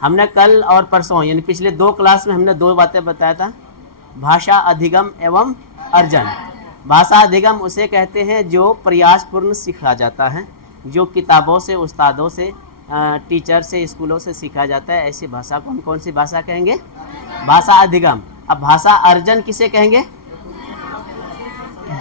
हमने कल और परसों यानी पिछले 2 क्लास में हमने 2 बातें बताया था, भाषा अधिगम एवं अर्जन। भाषा अधिगम उसे कहते हैं जो प्रयासपूर्ण सीखा जाता है, जो किताबों से, उस्तादों से, टीचर से, स्कूलों से सीखा जाता है, ऐसी भाषा को हम कौन सी भाषा कहेंगे? भाषा अधिगम। अब भाषा अर्जन किसे कहेंगे?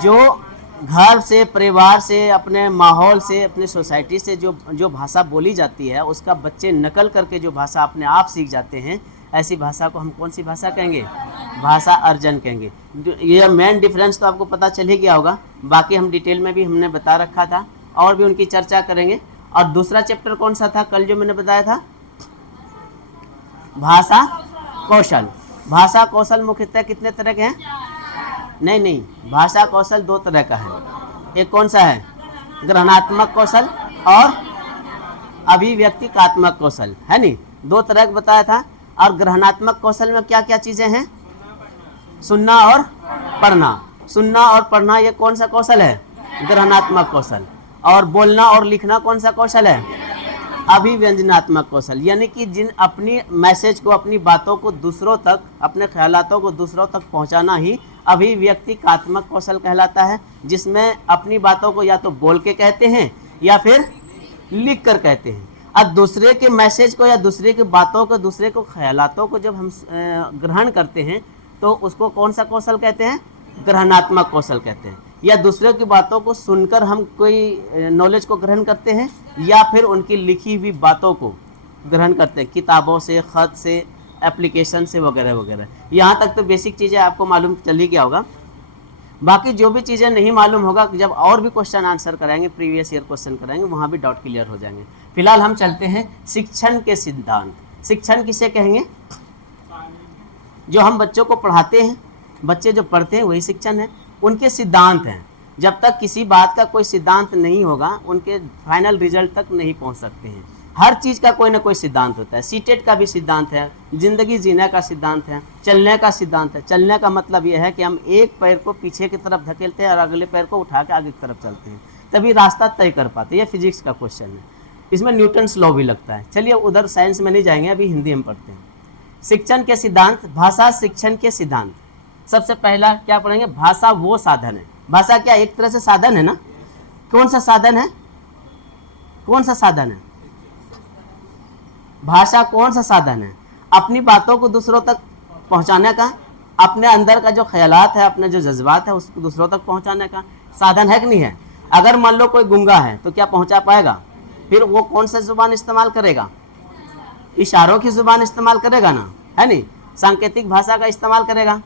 जो घर से, परिवार से, अपने माहौल से, अपने सोसाइटी से जो भाषा बोली जाती है उसका बच्चे नकल करके जो भाषा अपने आप सीख जाते हैं, ऐसी भाषा को हम कौन सी भाषा कहेंगे? भाषा अर्जन कहेंगे। ये मेन डिफरेंस तो आपको पता चल ही गया होगा, बाकी हम डिटेल में भी हमने बता रखा था और भी उनकी चर्चा करेंगे। और दूसरा चैप्टर कौन सा था कल जो मैंने बताया था? भाषा कौशल। भाषा कौशल मुख्यतः कितने तरह के हैं? नहीं, भाषा कौशल 2 तरह का है। एक कौन सा है? ग्रहणात्मक कौशल और अभिव्यक्तिकात्मक कौशल, है नहीं? 2 तरह का बताया था। और ग्रहणात्मक कौशल में क्या क्या चीज़ें हैं? सुनना और पढ़ना। सुनना और पढ़ना ये कौन सा कौशल है? ग्रहणात्मक कौशल। और बोलना और लिखना कौन सा कौशल है? अभिव्यंजनात्मक कौशल। यानी कि जिन अपनी मैसेज को, अपनी बातों को दूसरों तक, अपने ख्यालातों को दूसरों तक पहुंचाना ही अभिव्यक्तिकात्मक कौशल कहलाता है, जिसमें अपनी बातों को या तो बोल के कहते हैं या फिर लिख कर कहते हैं। अब दूसरे के मैसेज को या दूसरे की बातों को, दूसरे को ख्यालातों को जब हम ग्रहण करते हैं तो उसको कौन सा कौशल कहते हैं? ग्रहणात्मक कौशल कहते हैं। या दूसरे की बातों को सुनकर हम कोई नॉलेज को ग्रहण करते हैं या फिर उनकी लिखी हुई बातों को ग्रहण करते हैं, किताबों से, ख़त से, एप्लीकेशन से, वगैरह वगैरह। यहाँ तक तो बेसिक चीज़ें आपको मालूम चल ही गया होगा। बाकी जो भी चीज़ें नहीं मालूम होगा, जब और भी क्वेश्चन आंसर कराएंगे, प्रीवियस ईयर क्वेश्चन कराएंगे, वहाँ भी डाउट क्लियर हो जाएंगे। फिलहाल हम चलते हैं शिक्षण के सिद्धांत। शिक्षण किसे कहेंगे? जो हम बच्चों को पढ़ाते हैं, बच्चे जो पढ़ते हैं वही शिक्षण है। उनके सिद्धांत हैं। जब तक किसी बात का कोई सिद्धांत नहीं होगा, उनके फाइनल रिजल्ट तक नहीं पहुंच सकते हैं। हर चीज़ का कोई ना कोई सिद्धांत होता है। सीटेट का भी सिद्धांत है, ज़िंदगी जीने का सिद्धांत है, चलने का सिद्धांत है। चलने का मतलब यह है कि हम एक पैर को पीछे की तरफ धकेलते हैं और अगले पैर को उठा के आगे की तरफ चलते हैं, तभी रास्ता तय कर पाते हैं। यह फिजिक्स का क्वेश्चन है, इसमें न्यूटन्स लॉ भी लगता है। चलिए उधर साइंस में नहीं जाएंगे, अभी हिंदी में पढ़ते हैं। शिक्षण के सिद्धांत, भाषा शिक्षण के सिद्धांत। सबसे पहला क्या पढ़ेंगे? भाषा वो साधन है। भाषा क्या एक तरह से साधन है ना? कौन सा साधन है? कौन सा साधन है? भाषा कौन सा साधन है? अपनी बातों को दूसरों तक पहुंचाने का, अपने अंदर का जो ख्यालात है, अपने जो जज्बात है, उसको दूसरों तक पहुंचाने का साधन है कि नहीं है? अगर मान लो कोई गूंगा है तो क्या पहुंचा पाएगा? फिर वो कौन सा जुबान इस्तेमाल करेगा? इशारों की जुबान इस्तेमाल करेगा ना, है नहीं? सांकेतिक भाषा का इस्तेमाल करेगा।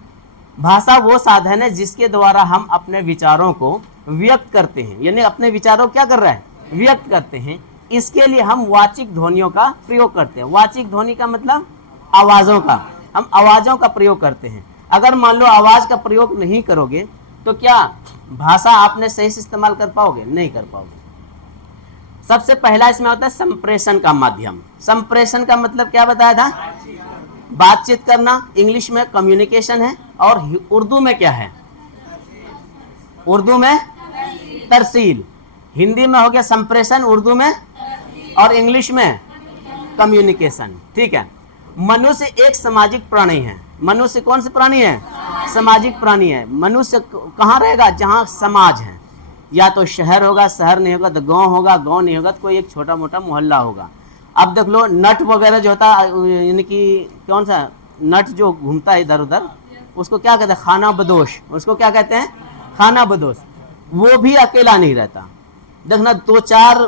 भाषा वो साधन है जिसके द्वारा हम अपने विचारों को व्यक्त करते हैं। यानी अपने विचारों क्या कर रहा है? व्यक्त करते हैं। इसके लिए हम वाचिक ध्वनियों का प्रयोग करते हैं। वाचिक ध्वनि का मतलब आवाज़ों का। हम आवाज़ों का प्रयोग करते हैं। अगर मान लो आवाज़ का प्रयोग नहीं करोगे तो क्या भाषा आपने सही से इस्तेमाल कर पाओगे? नहीं कर पाओगे। सबसे पहला इसमें होता है संप्रेषण का माध्यम। संप्रेषण का मतलब क्या बताया था? बातचीत करना। इंग्लिश में कम्युनिकेशन है और उर्दू में क्या है? उर्दू में तरसील। हिंदी में हो गया संप्रेषण, उर्दू में, और इंग्लिश में कम्युनिकेशन। ठीक है। मनुष्य एक सामाजिक प्राणी है। मनुष्य कौन सा प्राणी है? सामाजिक प्राणी है। मनुष्य कहाँ रहेगा? जहाँ समाज है। या तो शहर होगा, शहर नहीं होगा तो गांव होगा, गांव नहीं होगा तो कोई एक छोटा मोटा मोहल्ला होगा। अब देख लो नट वगैरह जो होता है, यानी कि कौन सा नट जो घूमता है इधर उधर, उसको क्या कहते हैं? खाना बदोश। उसको क्या कहते हैं? खाना बदोश। वो भी अकेला नहीं रहता। देखना 2-4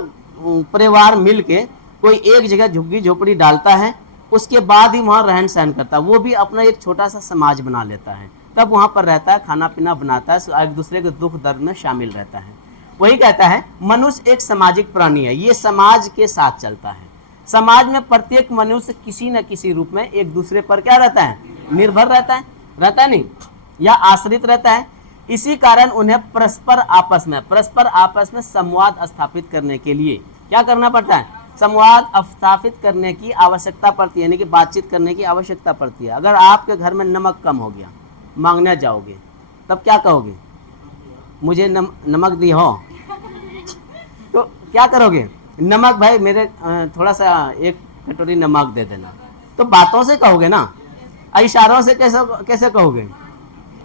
परिवार मिल के कोई एक जगह झुग्गी झोपड़ी डालता है, उसके बाद ही वहाँ रहन सहन करता है। वो भी अपना एक छोटा सा समाज बना लेता है, तब वहाँ पर रहता है, खाना पीना बनाता है, एक दूसरे के दुख दर्द में शामिल रहता है। वही कहता है मनुष्य एक सामाजिक प्राणी है। ये समाज के साथ चलता है। समाज में प्रत्येक मनुष्य किसी न किसी रूप में एक दूसरे पर क्या रहता है? निर्भर रहता है। रहता नहीं या आश्रित रहता है। इसी कारण उन्हें परस्पर आपस में संवाद स्थापित करने के लिए क्या करना पड़ता है? संवाद स्थापित करने की आवश्यकता पड़ती है, यानी कि बातचीत करने की आवश्यकता पड़ती है। अगर आपके घर में नमक कम हो गया, मांगने जाओगे, तब क्या कहोगे? मुझे नमक दी हो। तो क्या करोगे? नमक भाई मेरे थोड़ा सा 1 कटोरी नमक दे देना। तो बातों से कहोगे ना, इशारों से कैसे कैसे कहोगे?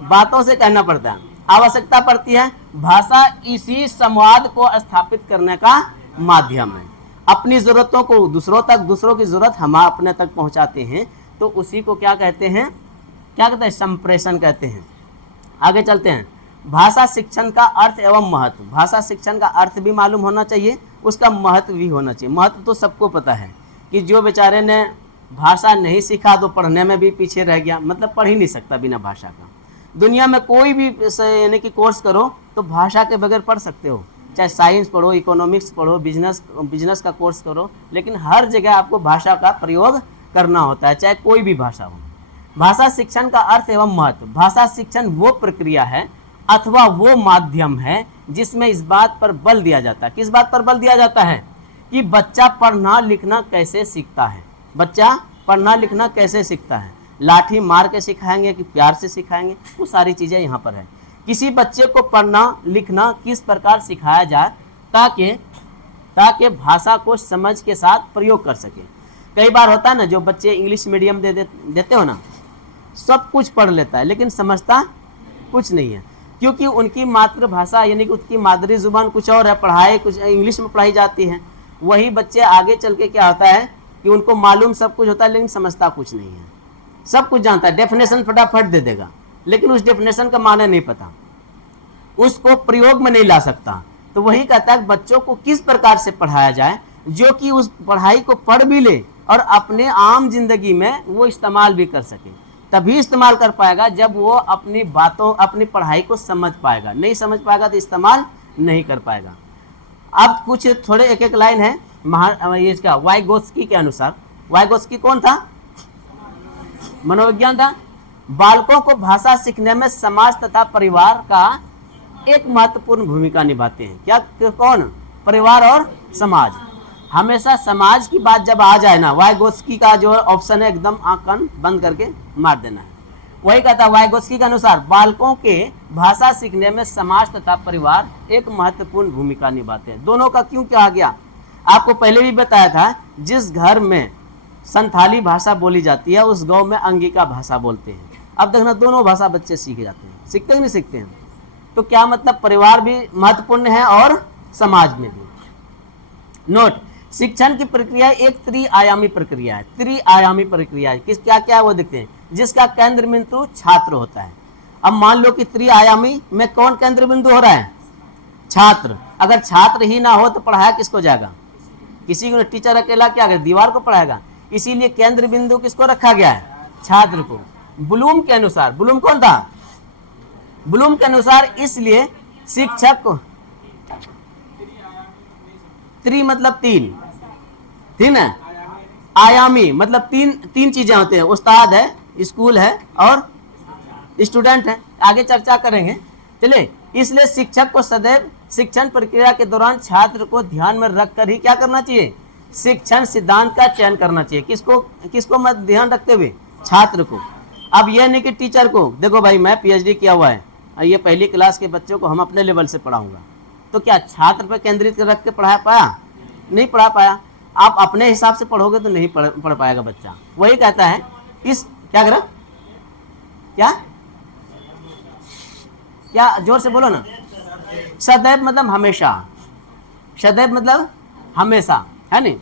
बातों से कहना पड़ता है। आवश्यकता पड़ती है, भाषा इसी संवाद को स्थापित करने का माध्यम है। अपनी जरूरतों को दूसरों तक, दूसरों की जरूरत हम अपने तक पहुंचाते हैं, तो उसी को क्या कहते हैं? क्या कहते हैं? संप्रेषण कहते हैं। आगे चलते हैं। भाषा शिक्षण का अर्थ एवं महत्व। भाषा शिक्षण का अर्थ भी मालूम होना चाहिए, उसका महत्व भी होना चाहिए। महत्व तो सबको पता है कि जो बेचारे ने भाषा नहीं सीखा तो पढ़ने में भी पीछे रह गया, मतलब पढ़ ही नहीं सकता बिना भाषा का। दुनिया में कोई भी यानी कि कोर्स करो तो भाषा के बगैर पढ़ सकते हो, चाहे साइंस पढ़ो, इकोनॉमिक्स पढ़ो, बिजनेस का कोर्स करो, लेकिन हर जगह आपको भाषा का प्रयोग करना होता है, चाहे कोई भी भाषा हो। भाषा शिक्षण का अर्थ एवं महत्व। भाषा शिक्षण वो प्रक्रिया है अथवा वो माध्यम है जिसमें इस बात पर बल दिया जाता है। किस बात पर बल दिया जाता है? कि बच्चा पढ़ना लिखना कैसे सीखता है। बच्चा पढ़ना लिखना कैसे सीखता है? लाठी मार के सिखाएंगे कि प्यार से सिखाएंगे, वो सारी चीज़ें यहाँ पर है। किसी बच्चे को पढ़ना लिखना किस प्रकार सिखाया जाए ताकि भाषा को समझ के साथ प्रयोग कर सके। कई बार होता है ना, जो बच्चे इंग्लिश मीडियम देते हो ना, सब कुछ पढ़ लेता है लेकिन समझता कुछ नहीं है, क्योंकि उनकी मातृभाषा यानी कि उसकी मादरी जुबान कुछ और है, पढ़ाई कुछ इंग्लिश में पढ़ाई जाती है। वही बच्चे आगे चल के क्या होता है कि उनको मालूम सब कुछ होता है लेकिन समझता कुछ नहीं है। सब कुछ जानता है, डेफिनेशन फटाफट दे देगा, लेकिन उस डेफिनेशन का माने नहीं पता, उसको प्रयोग में नहीं ला सकता। तो वही कहता है बच्चों को किस प्रकार से पढ़ाया जाए जो कि उस पढ़ाई को पढ़ भी ले और अपने आम जिंदगी में वो इस्तेमाल भी कर सके। तभी इस्तेमाल कर पाएगा जब वो अपनी बातों, अपनी पढ़ाई को समझ पाएगा। नहीं समझ पाएगा तो इस्तेमाल नहीं कर पाएगा। अब कुछ थोड़े एक एक लाइन है इसका वाइगोत्स्की के अनुसार। वाइगोत्स्की कौन था? मनोविज्ञान था। बालकों को भाषा सीखने में समाज तथा परिवार का एक महत्वपूर्ण भूमिका निभाते हैं। क्या? कौन? परिवार और समाज। हमेशा समाज की बात जब आ जाए ना, वाइगोत्स्की का जो ऑप्शन है एकदम आंख कान बंद करके मार देना है। वही कहता है वाइगोत्स्की के अनुसार बालकों के भाषा सीखने में समाज तथा परिवार एक महत्वपूर्ण भूमिका निभाते हैं। दोनों का क्यों क्या आ गया? आपको पहले भी बताया था, जिस घर में संथाली भाषा बोली जाती है उस गांव में अंगिका भाषा बोलते हैं। अब देखना, दोनों भाषा बच्चे सीख जाते हैं। सीखते हैं नहीं सीखते हैं? तो क्या मतलब, परिवार भी महत्वपूर्ण है और समाज में भी। नोट, शिक्षण की प्रक्रिया एक त्रिआयामी प्रक्रिया है। त्रिआयामी प्रक्रिया है। किस क्या क्या वो देखते हैं, जिसका केंद्र बिंदु छात्र होता है। अब मान लो कि त्रिआयामी में कौन केंद्र बिंदु हो रहा है? छात्र। अगर छात्र ही ना हो तो पढ़ाया किसको जाएगा? किसी को। टीचर अकेला क्या करे? दीवार को पढ़ाएगा। इसीलिए केंद्र बिंदु किसको रखा गया है? छात्र को। ब्लूम के अनुसार, ब्लूम कौन था? ब्लूम के अनुसार इसलिए शिक्षक को, त्रि मतलब तीन, तीन है, आयामी मतलब तीन चीजें होते हैं, उस्ताद है, स्कूल है और स्टूडेंट है। आगे चर्चा करेंगे। चलिए, इसलिए शिक्षक को सदैव शिक्षण प्रक्रिया के दौरान छात्र को ध्यान में रखकर ही क्या करना चाहिए? शिक्षण सिद्धांत का चयन करना चाहिए। किसको मत ध्यान रखते हुए? छात्र को। अब यह नहीं कि टीचर को, देखो भाई मैं पीएचडी किया हुआ है, ये पहली क्लास के बच्चों को हम अपने लेवल से पढ़ाऊंगा, तो क्या छात्र पर केंद्रित रख के पढ़ा पाया? नहीं पढ़ा पाया। आप अपने हिसाब से पढ़ोगे तो नहीं पढ़ पाएगा बच्चा। वही कहता है इस क्या करा, क्या जोर से बोलो ना। सदैव मतलब हमेशा, सदैव मतलब हमेशा, है नहीं?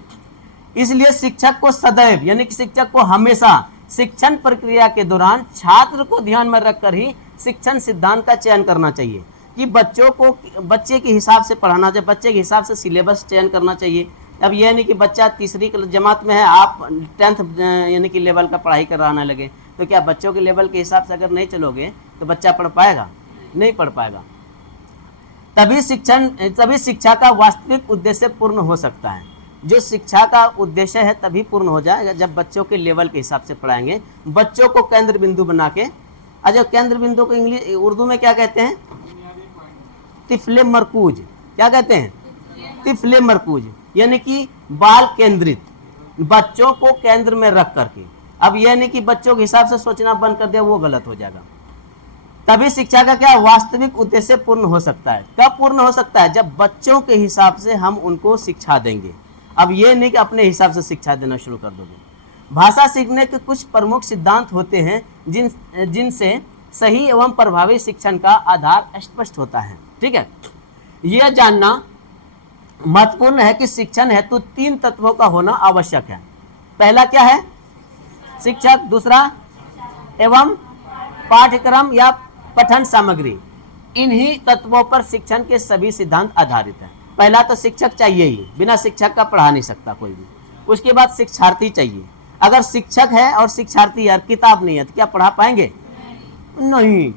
इसलिए शिक्षक को सदैव यानी कि शिक्षक को हमेशा शिक्षण प्रक्रिया के दौरान छात्र को ध्यान में रखकर ही शिक्षण सिद्धांत का चयन करना चाहिए कि बच्चों को बच्चे के हिसाब से पढ़ाना चाहिए, बच्चे के हिसाब से सिलेबस चयन करना चाहिए। अब यह नहीं कि बच्चा तीसरी जमात में है, आप 10th यानी कि लेवल का पढ़ाई कराने लगे, तो क्या बच्चों के लेवल के हिसाब से अगर नहीं चलोगे तो बच्चा पढ़ पाएगा? नहीं पढ़ पाएगा। तभी शिक्षा का वास्तविक उद्देश्य पूर्ण हो सकता है। जो शिक्षा का उद्देश्य है तभी पूर्ण हो जाएगा जब बच्चों के लेवल के हिसाब से पढ़ाएंगे, बच्चों को केंद्र बिंदु बना के। अच्छा, केंद्र बिंदु को इंग्लिश उर्दू में क्या कहते हैं? तिफले मरकूज। क्या कहते हैं? तिफले मरकूज, यानी कि बाल केंद्रित, बच्चों को केंद्र में रख करके। अब यह नहीं कि बच्चों के हिसाब से सोचना बंद कर दिया, वो गलत हो जाएगा। तभी शिक्षा का क्या वास्तविक उद्देश्य पूर्ण हो सकता है। कब पूर्ण हो सकता है? जब बच्चों के हिसाब से हम उनको शिक्षा देंगे। अब ये नहीं कि अपने हिसाब से शिक्षा देना शुरू कर दोगे। भाषा सीखने के कुछ प्रमुख सिद्धांत होते हैं जिनसे सही एवं प्रभावी शिक्षण का आधार स्पष्ट होता है। ठीक है, यह जानना महत्वपूर्ण है कि शिक्षण हेतु 3 तत्वों का होना आवश्यक है। पहला क्या है? शिक्षक। दूसरा एवं पाठ्यक्रम या पठन सामग्री। इन्हीं तत्वों पर शिक्षण के सभी सिद्धांत आधारित है। पहला तो शिक्षक चाहिए ही, बिना शिक्षक का पढ़ा नहीं सकता कोई भी। उसके बाद शिक्षार्थी चाहिए। अगर शिक्षक है और शिक्षार्थी यार किताब नहीं है तो क्या पढ़ा पाएंगे? नहीं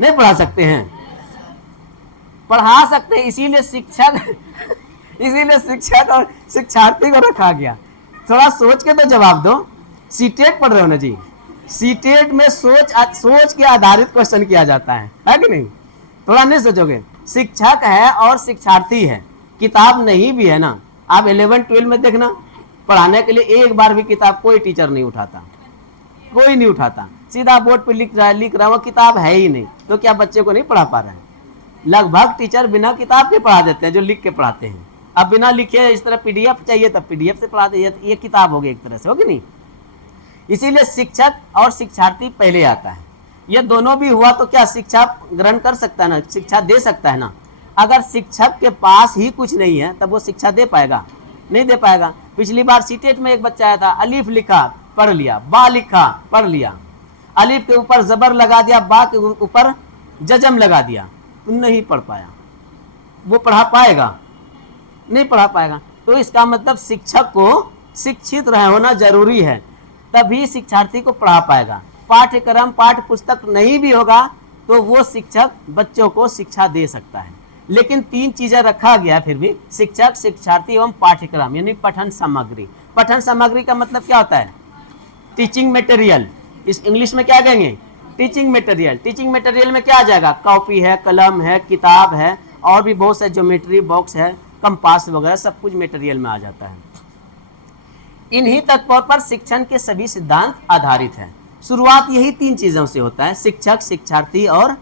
पढ़ा सकते हैं। पढ़ा सकते हैं, इसीलिए शिक्षक और शिक्षार्थी को रखा गया। थोड़ा सोच के तो जवाब दो। सीटेट पढ़ रहे हो ना जी? सीटेट में सोच के आधारित क्वेश्चन किया जाता है कि नहीं? थोड़ा नहीं सोचोगे। शिक्षक है और शिक्षार्थी है, किताब नहीं भी है ना। आप 11-12 में देखना, पढ़ाने के लिए एक बार भी किताब कोई टीचर नहीं उठाता, कोई नहीं उठाता, सीधा बोर्ड पे लिख रहा वो किताब है ही नहीं। तो क्या बच्चे को नहीं पढ़ा पा रहे हैं? लगभग टीचर बिना किताब के पढ़ा देते हैं, जो लिख के पढ़ाते हैं। अब बिना लिखे इस तरह पीडीएफ चाहिए तब पीडीएफ से पढ़ाते हैं। ये किताब हो गई एक तरह से, होगी नहीं? इसीलिए शिक्षक और शिक्षार्थी पहले आता है। ये दोनों भी हुआ तो क्या शिक्षा ग्रहण कर सकता है ना, शिक्षा दे सकता है ना। अगर शिक्षक के पास ही कुछ नहीं है तब वो शिक्षा दे पाएगा? नहीं दे पाएगा। पिछली बार सीटेट में एक बच्चा आया था, अलिफ लिखा पढ़ लिया, बा लिखा पढ़ लिया, अलिफ के ऊपर जबर लगा दिया, बा के ऊपर जजम लगा दिया, नहीं पढ़ पाया। वो पढ़ा पाएगा? नहीं पढ़ा पाएगा। तो इसका मतलब शिक्षक को शिक्षित होना जरूरी है, तभी शिक्षार्थी को पढ़ा पाएगा। पाठ्यक्रम पाठ्य पुस्तक नहीं भी होगा तो वो शिक्षक बच्चों को शिक्षा दे सकता है। लेकिन 3 चीजें रखा गया फिर भी, शिक्षक, शिक्षार्थी एवं पाठ्यक्रम, यानी पठन सामग्री। पठन सामग्री का मतलब क्या होता है? Teaching material. इस इंग्लिश में क्या कहेंगे? Teaching material. टीचिंग मटेरियल में क्या आ जाएगा? कॉपी है, कलम है, किताब है, और भी बहुत से ज्योमेट्री बॉक्स है, कंपास वगैरह सब कुछ मटेरियल में आ जाता है। इन्हीं तत्वों पर शिक्षण के सभी सिद्धांत आधारित हैं। शुरुआत यही 3 चीजों से होता है, शिक्षक, शिक्षार्थी और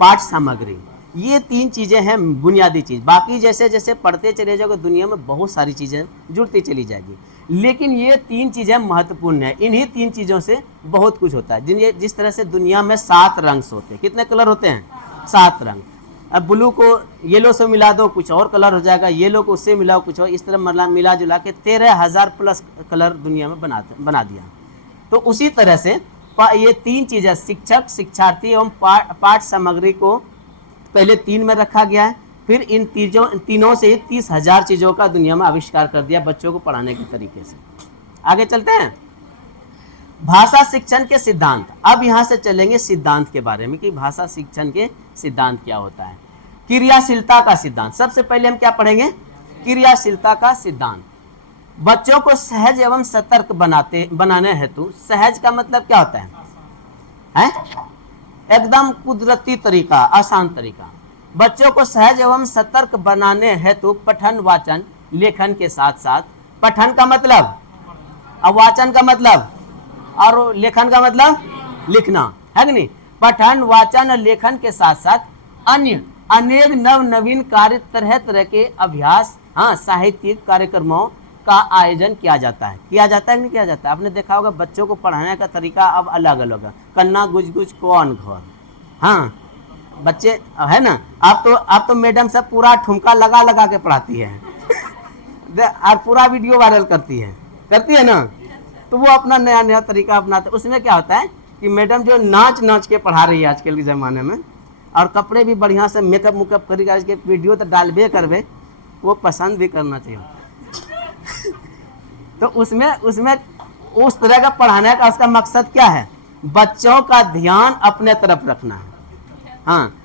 पाठ्य सामग्री। ये 3 चीजें हैं बुनियादी चीज। बाकी जैसे जैसे पढ़ते चले जाओगे दुनिया में बहुत सारी चीजें जुड़ती चली जाएगी, लेकिन ये 3 चीजें महत्वपूर्ण है। इन्हीं 3 चीजों से बहुत कुछ होता है। जिस तरह से दुनिया में 7 रंग होते हैं, कितने कलर होते हैं? 7 रंग। अब ब्लू को येलो से मिला दो कुछ और कलर हो जाएगा, येलो को उससे मिलाओ कुछ और, इस तरह मिला जुला के 13,000 प्लस कलर दुनिया में बना दिया। तो उसी तरह से ये 3 चीजें, शिक्षक, शिक्षार्थी एवं पाठ्य सामग्री को पहले 3 में रखा गया है। फिर इन तीनों से 30,000 चीजों का दुनिया में आविष्कार कर दिया बच्चों को पढ़ाने के तरीके से। आगे चलते हैं। भाषा शिक्षण के सिद्धांत। अब यहाँ से चलेंगे सिद्धांत के बारे में कि भाषा शिक्षण के सिद्धांत क्या होता है। क्रियाशीलता का सिद्धांत। सबसे पहले हम क्या पढ़ेंगे? क्रियाशीलता का सिद्धांत। बच्चों को सहज एवं सतर्क बनाने हेतु, सहज का मतलब क्या होता है? एकदम कुदरती तरीका, आसान तरीका। बच्चों को सहज एवं सतर्क बनाने हेतु पठन, वाचन, लेखन के साथ साथ, पठन का मतलब, अब वाचन का मतलब, और लेखन का मतलब लिखना, है कि नहीं? पठन, वाचन और लेखन के साथ साथ अन्य अनेक नवीन कार्य, तरह तरह के अभ्यास, साहित्यिक कार्यक्रमों का आयोजन किया जाता है। किया जाता है कि नहीं किया जाता? आपने देखा होगा बच्चों को पढ़ाने का तरीका अब अलग अलग है। कन्ना गुज गुज कौन घर, बच्चे है ना। आप तो मैडम सब पूरा ठुमका लगा के पढ़ाती है और पूरा वीडियो वायरल करती है ना। तो वो अपना नया तरीका अपनाते। उसमें क्या होता है कि मैडम जो नाच के पढ़ा रही है आजकल के ज़माने में, और कपड़े भी बढ़िया से मेकअप करके वीडियो तो डालबे करवे, वो पसंद भी करना चाहिए। तो उसमें उस तरह का पढ़ाने का उसका मकसद क्या है? बच्चों का ध्यान अपने तरफ रखना है।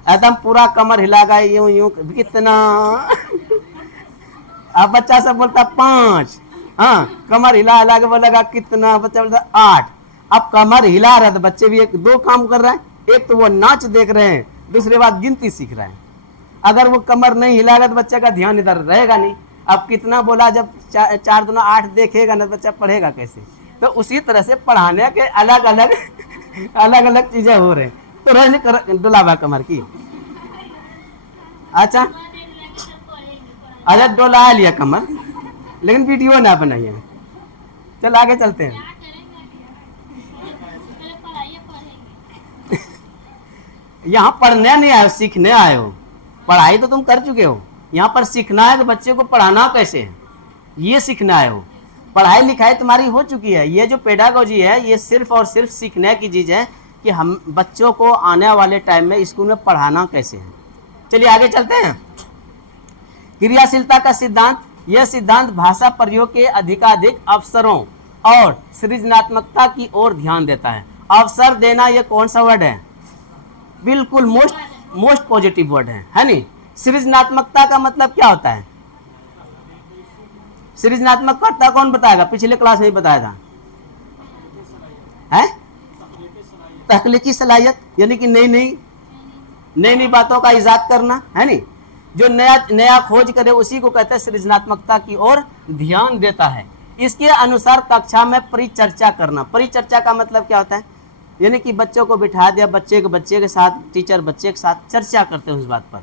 एकदम पूरा कमर हिलागा यूं कितना अब बच्चा सब बोलता 5, कमर हिला के बोलेगा कितना, बच्चा बोलता 8। अब कमर हिला रहा है तो बच्चे भी 1-2 काम कर रहे हैं। एक तो वो नाच देख रहे हैं, दूसरी बात गिनती सीख रहे हैं। अगर वो कमर नहीं हिलाएगा तो बच्चे का ध्यान इधर रहेगा नहीं। अब कितना बोला, जब 4 दूना 8 देखेगा ना, बच्चा पढ़ेगा कैसे? तो उसी तरह से पढ़ाने के अलग अलग चीजें हो रहे हैं। तो रहने कर डोलावा कमर की, अच्छा डोला लिया कमर, लेकिन वीडियो ना बनाइए। चल आगे चलते हैं। यहाँ पढ़ने नहीं आए हो, सीखने आए हो। पढ़ाई तो तुम कर चुके हो, यहाँ पर सीखना है कि बच्चे को पढ़ाना कैसे है, ये सीखना आए हो। पढ़ाई लिखाई तुम्हारी हो चुकी है। ये जो पेडागोजी है ये सिर्फ और सिर्फ सीखने की चीज़ है कि हम बच्चों को आने वाले टाइम में स्कूल में पढ़ाना कैसे है। चलिए आगे चलते हैं। क्रियाशीलता का सिद्धांत, यह सिद्धांत भाषा प्रयोग के अधिकाधिक अवसरों और सृजनात्मकता की ओर ध्यान देता है। अवसर देना ये कौन सा वर्ड है? बिल्कुल मोस्ट पॉजिटिव वर्ड है नहीं। सृजनात्मकता का मतलब क्या होता है? सृजनात्मकता कौन बताएगा? पिछले क्लास में ही बताया था, है तख्लीकी सलाहियत, यानी कि नई बातों का इजाद करना, है नहीं। जो नया खोज करे उसी को कहते हैं सृजनात्मकता की ओर ध्यान देता है। इसके अनुसार कक्षा में परिचर्चा करना। परिचर्चा का मतलब क्या होता है? यानी कि बच्चों को बिठा दिया, बच्चे के साथ, टीचर बच्चे के साथ चर्चा करते हैं उस बात पर।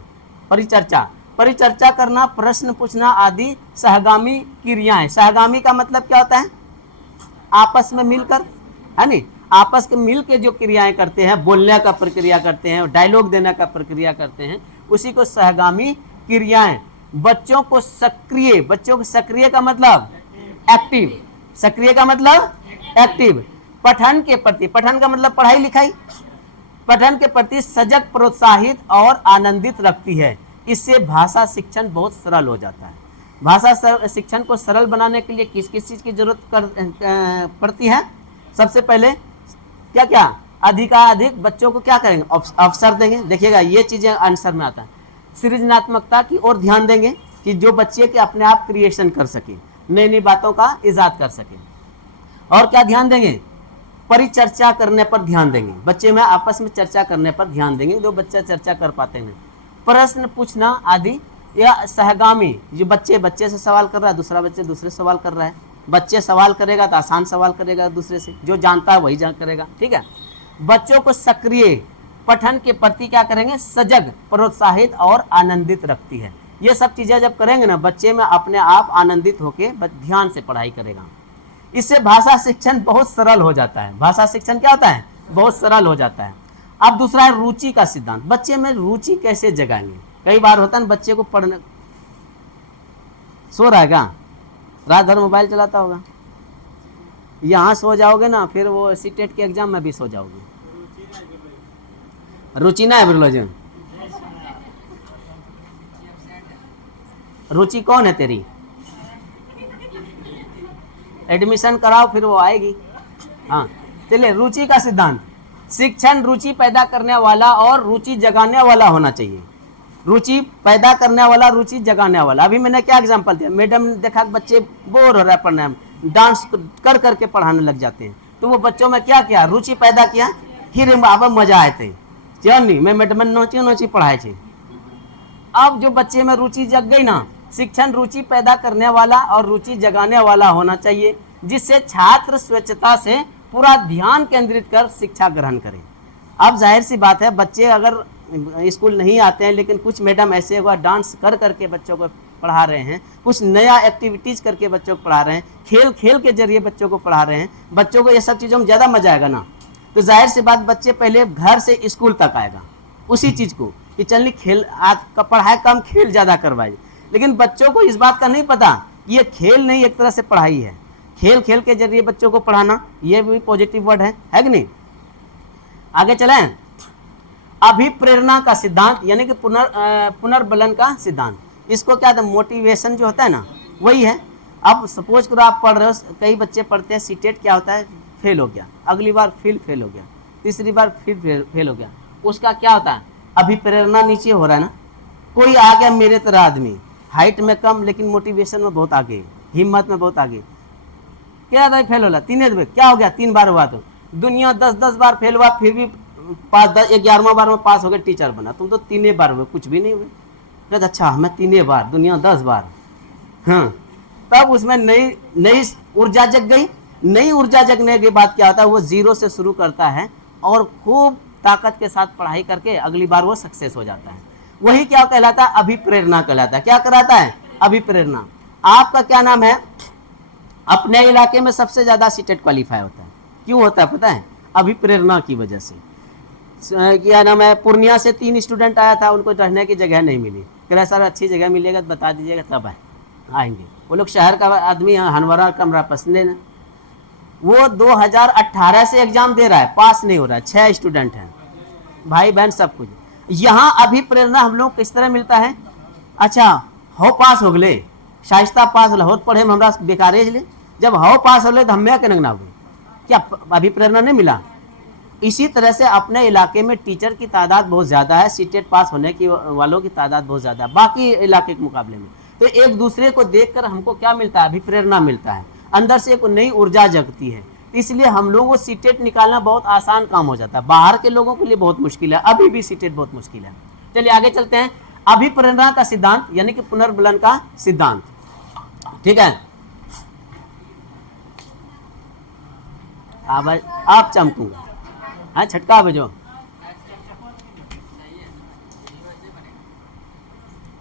परिचर्चा करना, प्रश्न पूछना आदि सहगामी क्रियाएं। सहगामी का मतलब क्या होता है? आपस में मिलकर, है नहीं, आपस के मिल के जो क्रियाएं करते हैं, बोलने का प्रक्रिया करते हैं, डायलॉग देने का प्रक्रिया करते हैं, उसी को सहगामी क्रियाएं। बच्चों को सक्रिय का मतलब एक्टिव, सक्रिय का मतलब एक्टिव। पठन के प्रति, पठन का मतलब पढ़ाई लिखाई, पठन के प्रति सजग, प्रोत्साहित और आनंदित रखती है। इससे भाषा शिक्षण बहुत सरल हो जाता है। भाषा शिक्षण को सरल बनाने के लिए किस किस चीज़ की जरूरत पड़ती है? सबसे पहले क्या अधिकाधिक बच्चों को क्या करेंगे? अवसर देंगे। देखिएगा ये चीज़ें आंसर में आता है। सृजनात्मकता की ओर ध्यान देंगे कि जो बच्चे के अपने आप क्रिएशन कर सके, नई बातों का इजाद कर सके। और क्या ध्यान देंगे? परिचर्चा करने पर ध्यान देंगे। बच्चे में आपस में चर्चा करने पर ध्यान देंगे, जो बच्चा चर्चा कर पाते हैं। प्रश्न पूछना आदि, या सहगामी, जो बच्चे से सवाल कर रहा है, दूसरा बच्चे दूसरे सवाल कर रहा है। बच्चे सवाल करेगा तो आसान सवाल करेगा दूसरे से, जो जानता है वही करेगा, ठीक है। बच्चों को सक्रिय, पठन के प्रति क्या करेंगे? सजग, प्रोत्साहित और आनंदित रखती है। ये सब चीज़ें जब करेंगे ना, बच्चे में अपने आप आनंदित होकर ध्यान से पढ़ाई करेगा। इससे भाषा शिक्षण बहुत सरल हो जाता है। भाषा शिक्षण क्या होता है? बहुत सरल हो जाता है। अब दूसरा है रुचि का सिद्धांत। बच्चे में रुचि कैसे जगाएंगे? कई बार होता है ना, बच्चे को पढ़ने, सो रहा है क्या, रात भर मोबाइल चलाता होगा, यहाँ सो जाओगे ना, फिर वो सीटेट के एग्जाम में भी सो जाओगे। रुचि ना है बिरलोजी, रुचि कौन है तेरी? एडमिशन कराओ फिर वो आएगी। हाँ चलिए, रुचि का सिद्धांत। शिक्षण रुचि पैदा करने वाला और रुचि जगाने वाला होना चाहिए। रुचि पैदा करने वाला, रुचि जगाने वाला। अभी मैंने क्या एग्जांपल दिया? मैडम ने देखा कि बच्चे बोर हो रहा है पढ़ने में, डांस कर करके पढ़ाने लग जाते हैं, तो वो बच्चों में क्या किया? रुचि पैदा किया। फिर अब मजा आए थे, चल नहीं मैं मैडम नोची पढ़ाए थे। अब जो बच्चे में रुचि जग गई ना, शिक्षण रुचि पैदा करने वाला और रुचि जगाने वाला होना चाहिए, जिससे छात्र स्वेच्छता से पूरा ध्यान केंद्रित कर शिक्षा ग्रहण करें। अब जाहिर सी बात है, बच्चे अगर स्कूल नहीं आते हैं, लेकिन कुछ मैडम ऐसे हुआ डांस कर करके बच्चों को पढ़ा रहे हैं, कुछ नया एक्टिविटीज़ करके बच्चों को पढ़ा रहे हैं, खेल खेल के जरिए बच्चों को पढ़ा रहे हैं, बच्चों को ये सब चीज़ों में ज़्यादा मजा आएगा ना। तो जाहिर सी बात, बच्चे पहले घर से स्कूल तक आएगा उसी चीज़ को कि चलिए खेल, आज का पढ़ाई कम, खेल ज़्यादा करवाइए। लेकिन बच्चों को इस बात का नहीं पता कि ये खेल नहीं, एक तरह से पढ़ाई है। खेल खेल के जरिए बच्चों को पढ़ाना, ये भी पॉजिटिव वर्ड है कि नहीं। आगे चलें। अभिप्रेरणा का सिद्धांत, यानी कि पुनर्बलन का सिद्धांत। इसको क्या था? मोटिवेशन जो होता है ना, वही है। अब सपोज करो आप पढ़ रहे हो, कई बच्चे पढ़ते हैं सीटेट, क्या होता है? फेल हो गया, अगली बार फिर फेल हो गया, तीसरी बार फिर फेल हो गया। उसका क्या होता है? अभिप्रेरणा नीचे हो रहा है ना। कोई आ गया मेरे तरह आदमी, हाइट में कम लेकिन मोटिवेशन में बहुत आगे, हिम्मत में बहुत आगे, क्या था? फेल होला, 3 क्या हो गया? 3 बार हुआ। तो दुनिया 10-10 बार फेल हुआ, फिर भी 11वां बार में पास हो गए, टीचर बना। तुम तो 3 बार हुए, कुछ भी नहीं हुए। कहते अच्छा मैं 3 बार, दुनिया 10 बार। हाँ, तब उसमें नई ऊर्जा जग गई। नई ऊर्जा जगने के बाद क्या होता है? वो जीरो से शुरू करता है और खूब ताकत के साथ पढ़ाई करके अगली बार वो सक्सेस हो जाता है। वही क्या कहलाता है? अभिप्रेरणा कहलाता है। क्या कहलाता है? अभिप्रेरणा। आपका क्या नाम है, अपने इलाके में सबसे ज़्यादा सीटेट क्वालिफाई होता है। क्यों होता है पता है? अभिप्रेरणा की वजह से। क्या नाम है, पूर्णिया से 3 स्टूडेंट आया था, उनको रहने की जगह नहीं मिली। कह रहा सर अच्छी जगह मिलेगा तो बता दीजिएगा तब आएंगे। वो लोग शहर का आदमी है, हनवरा कमरा पसंद है ना। वो 2018 से एग्जाम दे रहा है, पास नहीं हो रहा है, 6 स्टूडेंट हैं, भाई बहन सब कुछ। यहाँ अभिप्रेरणा हम लोग किस तरह मिलता है? अच्छा हो पास हो गए, शाइस्ता पास हो पढ़े में हमरा बेकारे ले, जब हो पास हो गए तो हमें क्या ना हुए, क्या अभिप्रेरणा नहीं मिला? इसी तरह से अपने इलाके में टीचर की तादाद बहुत ज़्यादा है, सीटेट पास होने की वालों की तादाद बहुत ज़्यादा है बाकी इलाके के मुकाबले में। तो एक दूसरे को देखकर हमको क्या मिलता है? अभिप्रेरणा मिलता है, अंदर से एक नई ऊर्जा जगती है। इसलिए हम लोगों को सीटेट निकालना बहुत आसान काम हो जाता है, बाहर के लोगों के लिए बहुत मुश्किल है, अभी भी सीटेट बहुत मुश्किल है। चलिए आगे चलते हैं। अभिप्रेरणा का सिद्धांत यानी कि पुनर्बलन का सिद्धांत, ठीक है। आप चमकूंगा, हाँ छटका भेजो।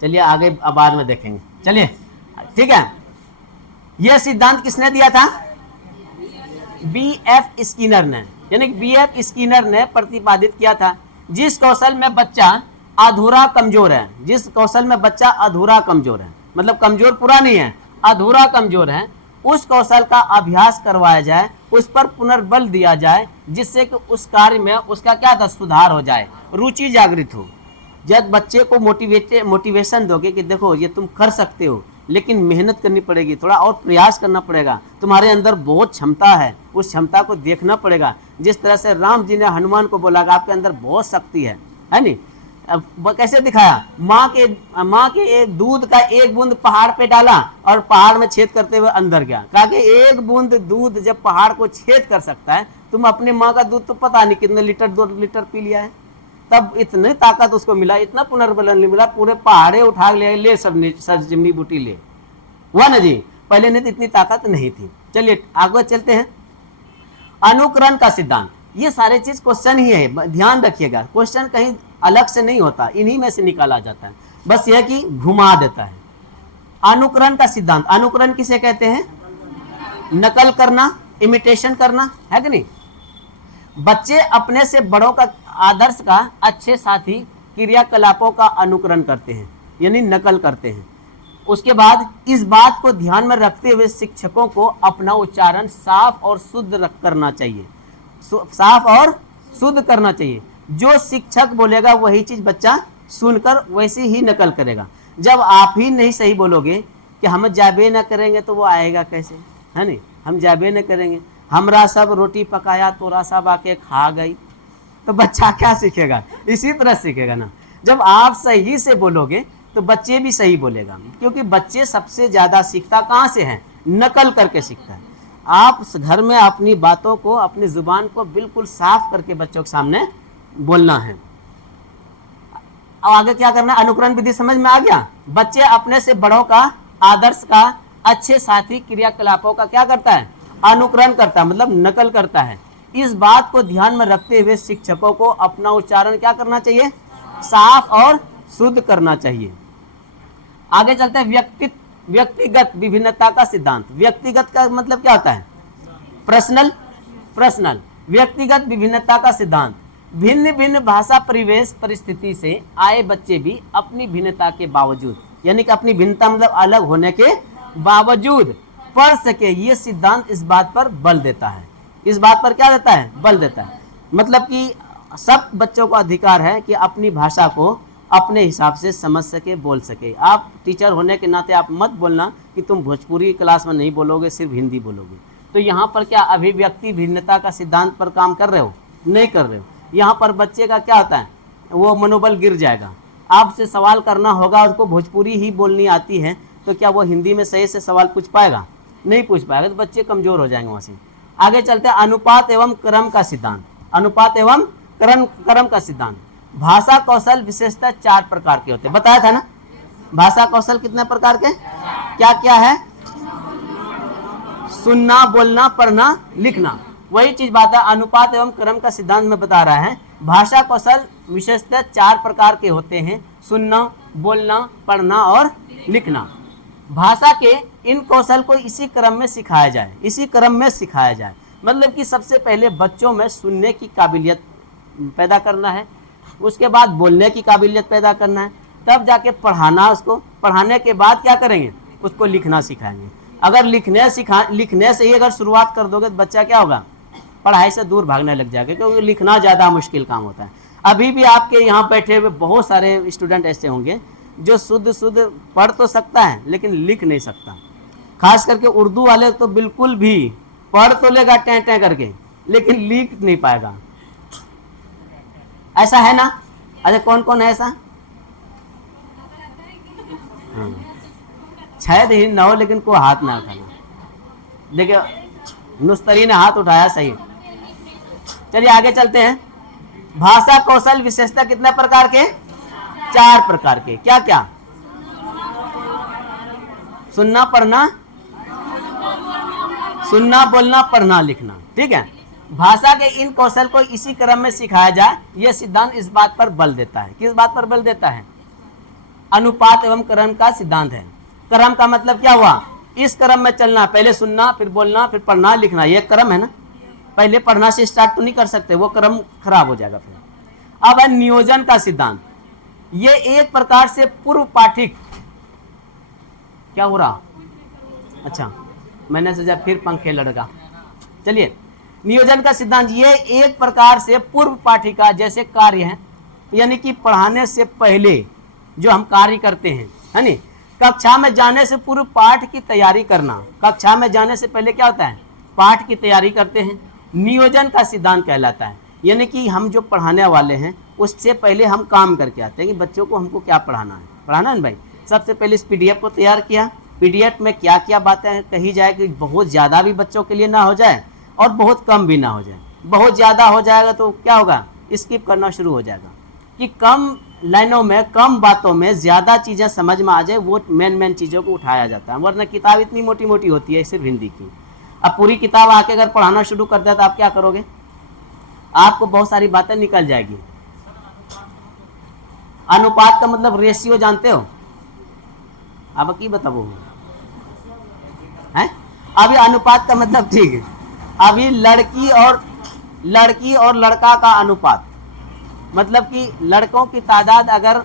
चलिए आगे बाद में देखेंगे, चलिए ठीक है। यह सिद्धांत किसने दिया था? B.F. स्किनर ने, यानी कि B.F. स्किनर ने प्रतिपादित किया था। जिस कौशल में बच्चा अधूरा कमजोर है, जिस कौशल में बच्चा अधूरा कमजोर है, मतलब कमजोर पूरा नहीं है, अधूरा कमजोर है, उस कौशल का अभ्यास करवाया जाए, उस पर पुनर्बल दिया जाए, जिससे कि उस कार्य में उसका क्या था? सुधार हो जाए, रुचि जागृत हो। जब बच्चे को मोटिवेशन दोगे कि देखो ये तुम कर सकते हो, लेकिन मेहनत करनी पड़ेगी, थोड़ा और प्रयास करना पड़ेगा, तुम्हारे अंदर बहुत क्षमता है, उस क्षमता को देखना पड़ेगा। जिस तरह से राम जी ने हनुमान को बोला कि आपके अंदर बहुत शक्ति है नहीं? अब कैसे दिखाया? माँ के दूध का एक बूंद पहाड़ पे डाला और पहाड़ में छेद करते हुए अंदर गया। कहा कि एक बूंद दूध जब पहाड़ को छेद कर सकता है, तुम अपनी माँ का दूध तो पता नहीं कितने लीटर 2 लीटर पी लिया है, तब इतनी ताकत उसको मिला, इतना पुनर्बलन मिला, पूरे पहाड़े उठा ले सब जिमनी बूटी ले हुआ ना जी। पहले नहीं तो इतनी ताकत नहीं थी। चलिए आगे चलते हैं। अनुकरण का सिद्धांत, ये सारे चीज क्वेश्चन ही है, ध्यान रखिएगा, क्वेश्चन कहीं अलग से नहीं होता, इन्हीं में से निकाला जाता है, बस यह कि घुमा देता है। अनुकरण का सिद्धांत, अनुकरण किसे कहते हैं? नकल करना, इमिटेशन करना, है कि नहीं? बच्चे अपने से बड़ों का आदर्श का अच्छे साथी क्रियाकलापों का अनुकरण करते हैं, यानी नकल करते हैं। उसके बाद इस बात को ध्यान में रखते हुए शिक्षकों को अपना उच्चारण साफ और शुद्ध करना चाहिए, साफ और शुद्ध करना चाहिए। जो शिक्षक बोलेगा वही चीज बच्चा सुनकर वैसे ही नकल करेगा। जब आप ही नहीं सही बोलोगे कि हम जाबे न करेंगे तो वो आएगा कैसे, है नहीं? हम जाबे न करेंगे, हमरा सब रोटी पकाया तोरा सब आके खा गई, तो बच्चा क्या सीखेगा? इसी तरह सीखेगा ना। जब आप सही से बोलोगे तो बच्चे भी सही बोलेगा, क्योंकि बच्चे सबसे ज़्यादा सीखता कहाँ से है? नकल करके सीखता है। आप घर में अपनी बातों को, अपनी जुबान को बिल्कुल साफ करके बच्चों के सामने बोलना है। अब आगे क्या करना है? अनुकरण विधि समझ में आ गया? बच्चे अपने से बड़ों का आदर्श का अच्छे साथी क्रियाकलापों का क्या करता है? अनुकरण करता है, मतलब नकल करता है। इस बात को ध्यान में रखते हुए शिक्षकों को अपना उच्चारण क्या करना चाहिए? साफ और शुद्ध करना चाहिए। आगे चलते हैं। व्यक्तिगत विभिन्नता का सिद्धांत। व्यक्तिगत का मतलब क्या होता है? पर्सनल। व्यक्तिगत विभिन्नता का सिद्धांत, भिन्न भिन्न भाषा परिवेश परिस्थिति से आए बच्चे भी अपनी भिन्नता के बावजूद, यानी कि अपनी भिन्नता मतलब अलग होने के बावजूद पढ़ सके, ये सिद्धांत इस बात पर बल देता है। इस बात पर क्या देता है? बल देता है। मतलब कि सब बच्चों को अधिकार है कि अपनी भाषा को अपने हिसाब से समझ सके, बोल सके। आप टीचर होने के नाते आप मत बोलना कि तुम भोजपुरी क्लास में नहीं बोलोगे, सिर्फ हिंदी बोलोगे। तो यहाँ पर क्या अभिव्यक्ति भिन्नता का सिद्धांत पर काम कर रहे हो? नहीं कर रहे हो। यहाँ पर बच्चे का क्या होता है? वो मनोबल गिर जाएगा। आपसे सवाल करना होगा, उसको भोजपुरी ही बोलनी आती है, तो क्या वो हिंदी में सही से सवाल पूछ पाएगा? नहीं पूछ पाएगा, तो बच्चे कमजोर हो जाएंगे वहाँ से। आगे चलते हैं। अनुपात एवं क्रम का सिद्धांत। अनुपात एवं क्रम का सिद्धांत। भाषा कौशल विशेषतः 4 प्रकार के होते हैं, बताया था ना? भाषा कौशल कितने प्रकार के? क्या क्या है? सुनना, बोलना, पढ़ना, लिखना, वही चीज बात है। अनुपात एवं क्रम का सिद्धांत में बता रहा है। भाषा कौशल विशेषतः 4 प्रकार के होते हैं: सुनना, बोलना, पढ़ना और लिखना। भाषा के इन कौशल को इसी क्रम में सिखाया जाए, इसी क्रम में सिखाया जाए। मतलब कि सबसे पहले बच्चों में सुनने की काबिलियत पैदा करना है, उसके बाद बोलने की काबिलियत पैदा करना है, तब जाके पढ़ाना, उसको पढ़ाने के बाद क्या करेंगे, उसको लिखना सिखाएंगे। अगर लिखने से ही अगर शुरुआत कर दोगे तो बच्चा क्या होगा, पढ़ाई से दूर भागने लग जाएगा, क्योंकि लिखना ज़्यादा मुश्किल काम होता है। अभी भी आपके यहाँ बैठे हुए बहुत सारे स्टूडेंट ऐसे होंगे जो शुद्ध पढ़ तो सकता है लेकिन लिख नहीं सकता। खास करके उर्दू वाले तो बिल्कुल भी पढ़ तो लेगा टें टें करके, लेकिन लिख नहीं पाएगा। ऐसा है ना? अच्छा, कौन कौन है ऐसा? शायद ही ना हो, लेकिन कोई हाथ ना उठाना। देखिए, नुस्तरी ने हाथ उठाया, सही। चलिए आगे चलते हैं। भाषा कौशल विशेषता कितने प्रकार के? 4 प्रकार के। क्या क्या? सुनना, पढ़ना, सुनना, बोलना, पढ़ना, लिखना। ठीक है। भाषा के इन कौशल को इसी क्रम में सिखाया जाए, यह सिद्धांत इस बात पर बल देता है। किस बात पर बल देता है? अनुपात एवं क्रम का सिद्धांत है। क्रम का मतलब क्या हुआ? इस क्रम में चलना, पहले सुनना, फिर बोलना, फिर पढ़ना, लिखना। ये क्रम है ना। पहले पढ़ना से स्टार्ट तो नहीं कर सकते, वो क्रम खराब हो जाएगा फिर। अब है नियोजन का सिद्धांत। ये एक प्रकार से पूर्व पाठिक, क्या हो रहा? अच्छा, मैंने सोचा फिर पंखे लड़का। चलिए, नियोजन का सिद्धांत ये एक प्रकार से पूर्व पाठिका जैसे कार्य है, यानी कि पढ़ाने से पहले जो हम कार्य करते हैं, है नी। कक्षा में जाने से पूर्व पाठ की तैयारी करना। कक्षा में जाने से पहले क्या होता है? पाठ की तैयारी करते हैं। नियोजन का सिद्धांत कहलाता है, यानी कि हम जो पढ़ाने वाले हैं उससे पहले हम काम करके आते हैं कि बच्चों को हमको क्या पढ़ाना है ना भाई। सबसे पहले इस PDF को तैयार किया। PDF में क्या क्या बातें कही जाए कि बहुत ज़्यादा भी बच्चों के लिए ना हो जाए और बहुत कम भी ना हो जाए। बहुत ज़्यादा हो जाएगा तो क्या होगा, स्किप करना शुरू हो जाएगा। कि कम लाइनों में, कम बातों में ज़्यादा चीज़ें समझ में आ जाए, वो मेन चीज़ों को उठाया जाता है। वरना किताब इतनी मोटी मोटी होती है सिर्फ हिंदी की। अब पूरी किताब आके अगर पढ़ाना शुरू कर दिया तो आप क्या करोगे? आपको बहुत सारी बातें निकल जाएगी। अनुपात का मतलब रेशियो जानते हो? अब की बताओ है। अभी अनुपात का मतलब, ठीक है, अभी लड़की और लड़का का अनुपात, मतलब कि लड़कों की तादाद अगर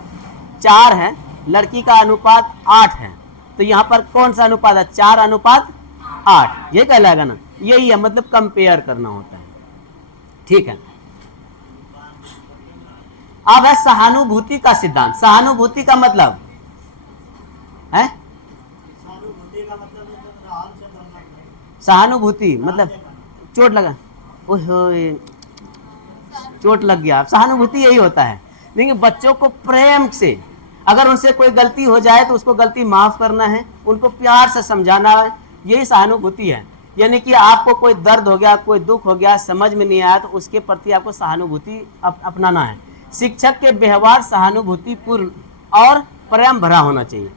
4 है, लड़की का अनुपात 8 है, तो यहाँ पर कौन सा अनुपात है? 4:8। ये कहलाएगा ना। यही है, मतलब कंपेयर करना होता है। ठीक है। अब है सहानुभूति का सिद्धांत। सहानुभूति का मतलब है, सहानुभूति मतलब चोट लगा, ओए चोट लग गया। सहानुभूति यही होता है। लेकिन बच्चों को प्रेम से, अगर उनसे कोई गलती हो जाए तो उसको गलती माफ करना है, उनको प्यार से समझाना है, यही सहानुभूति है। यानी कि आपको कोई दर्द हो गया, कोई दुख हो गया, समझ में नहीं आया, तो उसके प्रति आपको सहानुभूति अपनाना है। शिक्षक के व्यवहार सहानुभूतिपूर्ण और प्रेम भरा होना चाहिए।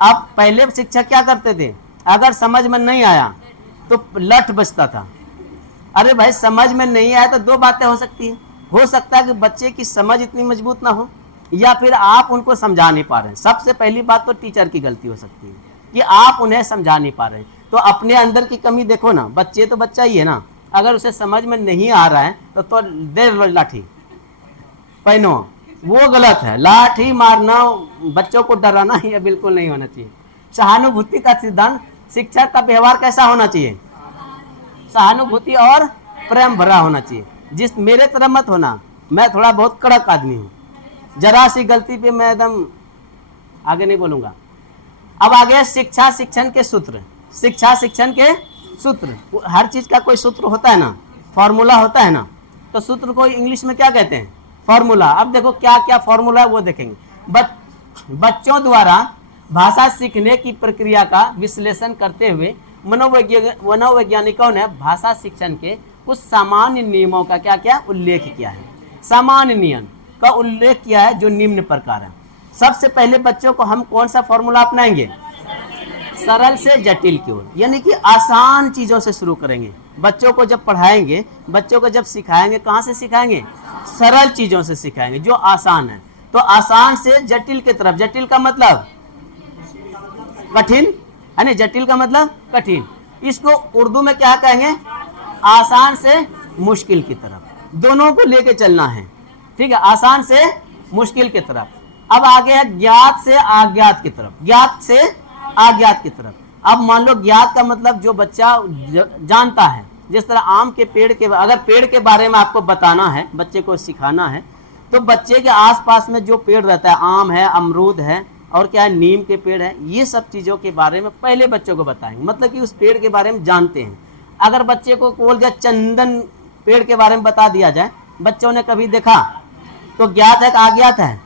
अब पहले शिक्षक क्या करते थे, अगर समझ में नहीं आया तो लठ बजता था। अरे भाई, समझ में नहीं आया तो 2 बातें हो सकती है। हो सकता है कि बच्चे की समझ इतनी मजबूत ना हो, या फिर आप उनको समझा नहीं पा रहे हैं। सबसे पहली बात तो टीचर की गलती हो सकती है कि आप उन्हें समझा नहीं पा रहे हैं। तो अपने अंदर की कमी देखो ना। बच्चे तो बच्चा ही है ना, अगर उसे समझ में नहीं आ रहा है तो दे लाठी पहनो, वो गलत है। लाठी मारना, बच्चों को डराना, यह बिल्कुल नहीं होना चाहिए। सहानुभूति का सिद्धांत, शिक्षक का व्यवहार कैसा होना चाहिए? सहानुभूति और प्रेम भरा होना चाहिए। जिस मेरे तरह मत होना, मैं थोड़ा बहुत कड़क आदमी हूँ, जरा सी गलती पे मैं एकदम आगे नहीं बोलूँगा। अब आगे शिक्षा शिक्षण के सूत्र। शिक्षा शिक्षण के सूत्र, हर चीज़ का कोई सूत्र होता है ना, फॉर्मूला होता है ना। तो सूत्र को इंग्लिश में क्या कहते हैं? फॉर्मूला। अब देखो क्या क्या फॉर्मूला है वो देखेंगे। बच्चों द्वारा भाषा सीखने की प्रक्रिया का विश्लेषण करते हुए मनोवैज्ञानिकों ने भाषा शिक्षण के कुछ सामान्य नियमों का क्या क्या उल्लेख किया है। सामान्य नियम का उल्लेख किया है जो निम्न प्रकार है। सबसे पहले बच्चों को हम कौन सा फॉर्मूला अपनाएंगे? सरल से जटिल की ओर, यानी कि आसान चीज़ों से शुरू करेंगे। बच्चों को जब पढ़ाएंगे, बच्चों को जब सिखाएंगे, कहाँ से सिखाएंगे? सरल चीज़ों से सिखाएंगे जो आसान है। तो आसान से जटिल की तरफ। जटिल का मतलब कठिन, है ना, जटिल का मतलब कठिन। इसको उर्दू में क्या कहेंगे, आसान से मुश्किल की तरफ, दोनों को लेके चलना है, ठीक है, आसान से मुश्किल की तरफ। अब आगे है ज्ञात से अज्ञात की तरफ, ज्ञात से अज्ञात की तरफ। अब मान लो ज्ञात का मतलब जो बच्चा जानता है, जिस तरह आम के पेड़ के, अगर पेड़ के बारे में आपको बताना है, बच्चे को सिखाना है, तो बच्चे के आसपास में जो पेड़ रहता है, आम है, अमरूद है, और क्या है, नीम के पेड़ है, ये सब चीज़ों के बारे में पहले बच्चों को बताएंगे, मतलब कि उस पेड़ के बारे में जानते हैं। अगर बच्चे को बोल दिया चंदन पेड़ के बारे में बता दिया जाए, बच्चों ने कभी देखा, तो ज्ञात है कि अज्ञात है,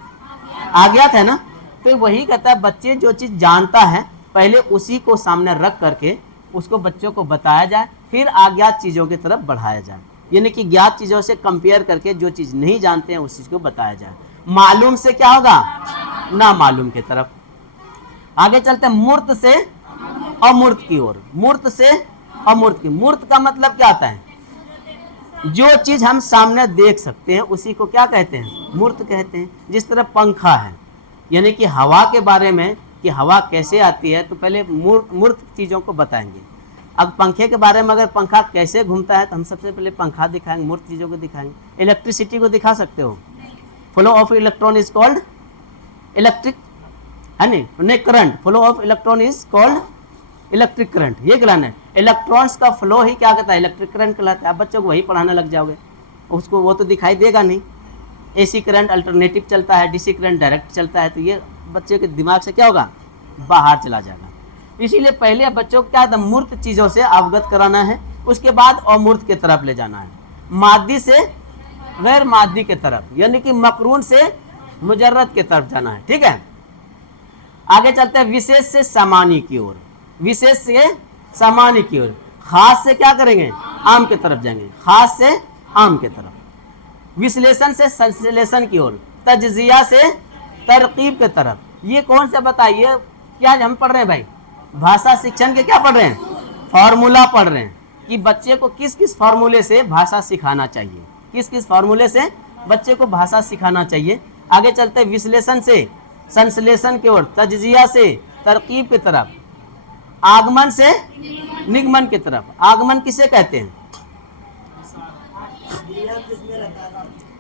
अज्ञात है ना। तो वही कहता है बच्चे जो चीज़ जानता है पहले उसी को सामने रख करके उसको बच्चों को बताया जाए, फिर अज्ञात चीज़ों की तरफ बढ़ाया जाए, यानी कि ज्ञात चीज़ों से कंपेयर करके जो चीज़ नहीं जानते हैं उस चीज़ को बताया जाए। मालूम से क्या होगा, ना मालूम की तरफ। आगे चलते हैं मूर्त से अमूर्त की ओर, मूर्त से अमूर्त की। मूर्त का मतलब क्या आता है, जो चीज हम सामने देख सकते हैं उसी को क्या कहते हैं, मूर्त कहते हैं। जिस तरह पंखा है, यानी कि हवा के बारे में कि हवा कैसे आती है, तो पहले मूर्त चीज़ों को बताएंगे। अब पंखे के बारे में अगर पंखा कैसे घूमता है तो हम सबसे पहले पंखा दिखाएंगे, मूर्त चीज़ों को दिखाएंगे। इलेक्ट्रिसिटी को दिखा सकते हो, flow of electron is called electric, है नहीं, current, flow of electron is called electric current, ये कहलाना है। इलेक्ट्रॉन्स का फ्लो ही क्या कहता है, इलेक्ट्रिक करंट कहलाता है। आप बच्चों को वही पढ़ाने लग जाओगे, उसको वो तो दिखाई देगा नहीं। एसी करंट अल्टरनेटिव चलता है, डीसी करंट डायरेक्ट चलता है, तो ये बच्चे के दिमाग से क्या होगा, बाहर चला जाएगा। इसीलिए पहले बच्चों को क्या था, मूर्त चीज़ों से अवगत कराना है, उसके बाद अमूर्त की तरफ ले जाना है, मादी से गैर मादी की तरफ, यानी कि मकरून से मुजर्रद की तरफ जाना है, ठीक है। आगे चलते हैं विशेष से सामान्य की ओर, विशेष से सामान्य की ओर। खास से क्या करेंगे, आम की तरफ जाएंगे, खास से आम की तरफ। विश्लेषण से संश्लेषण की ओर, तज्जिया से तरकीब की तरफ। ये कौन सा बताइए, क्या हम पढ़ रहे हैं भाई, भाषा शिक्षण के क्या पढ़ रहे हैं, फॉर्मूला पढ़ रहे हैं कि बच्चे को किस किस फार्मूले से भाषा सिखाना चाहिए, किस किस फार्मूले से बच्चे को भाषा सिखाना चाहिए। आगे चलते विश्लेषण से संश्लेषण की ओर, तज्जिया से तरकीब की तरफ, आगमन से निगमन की तरफ। आगमन किसे कहते हैं,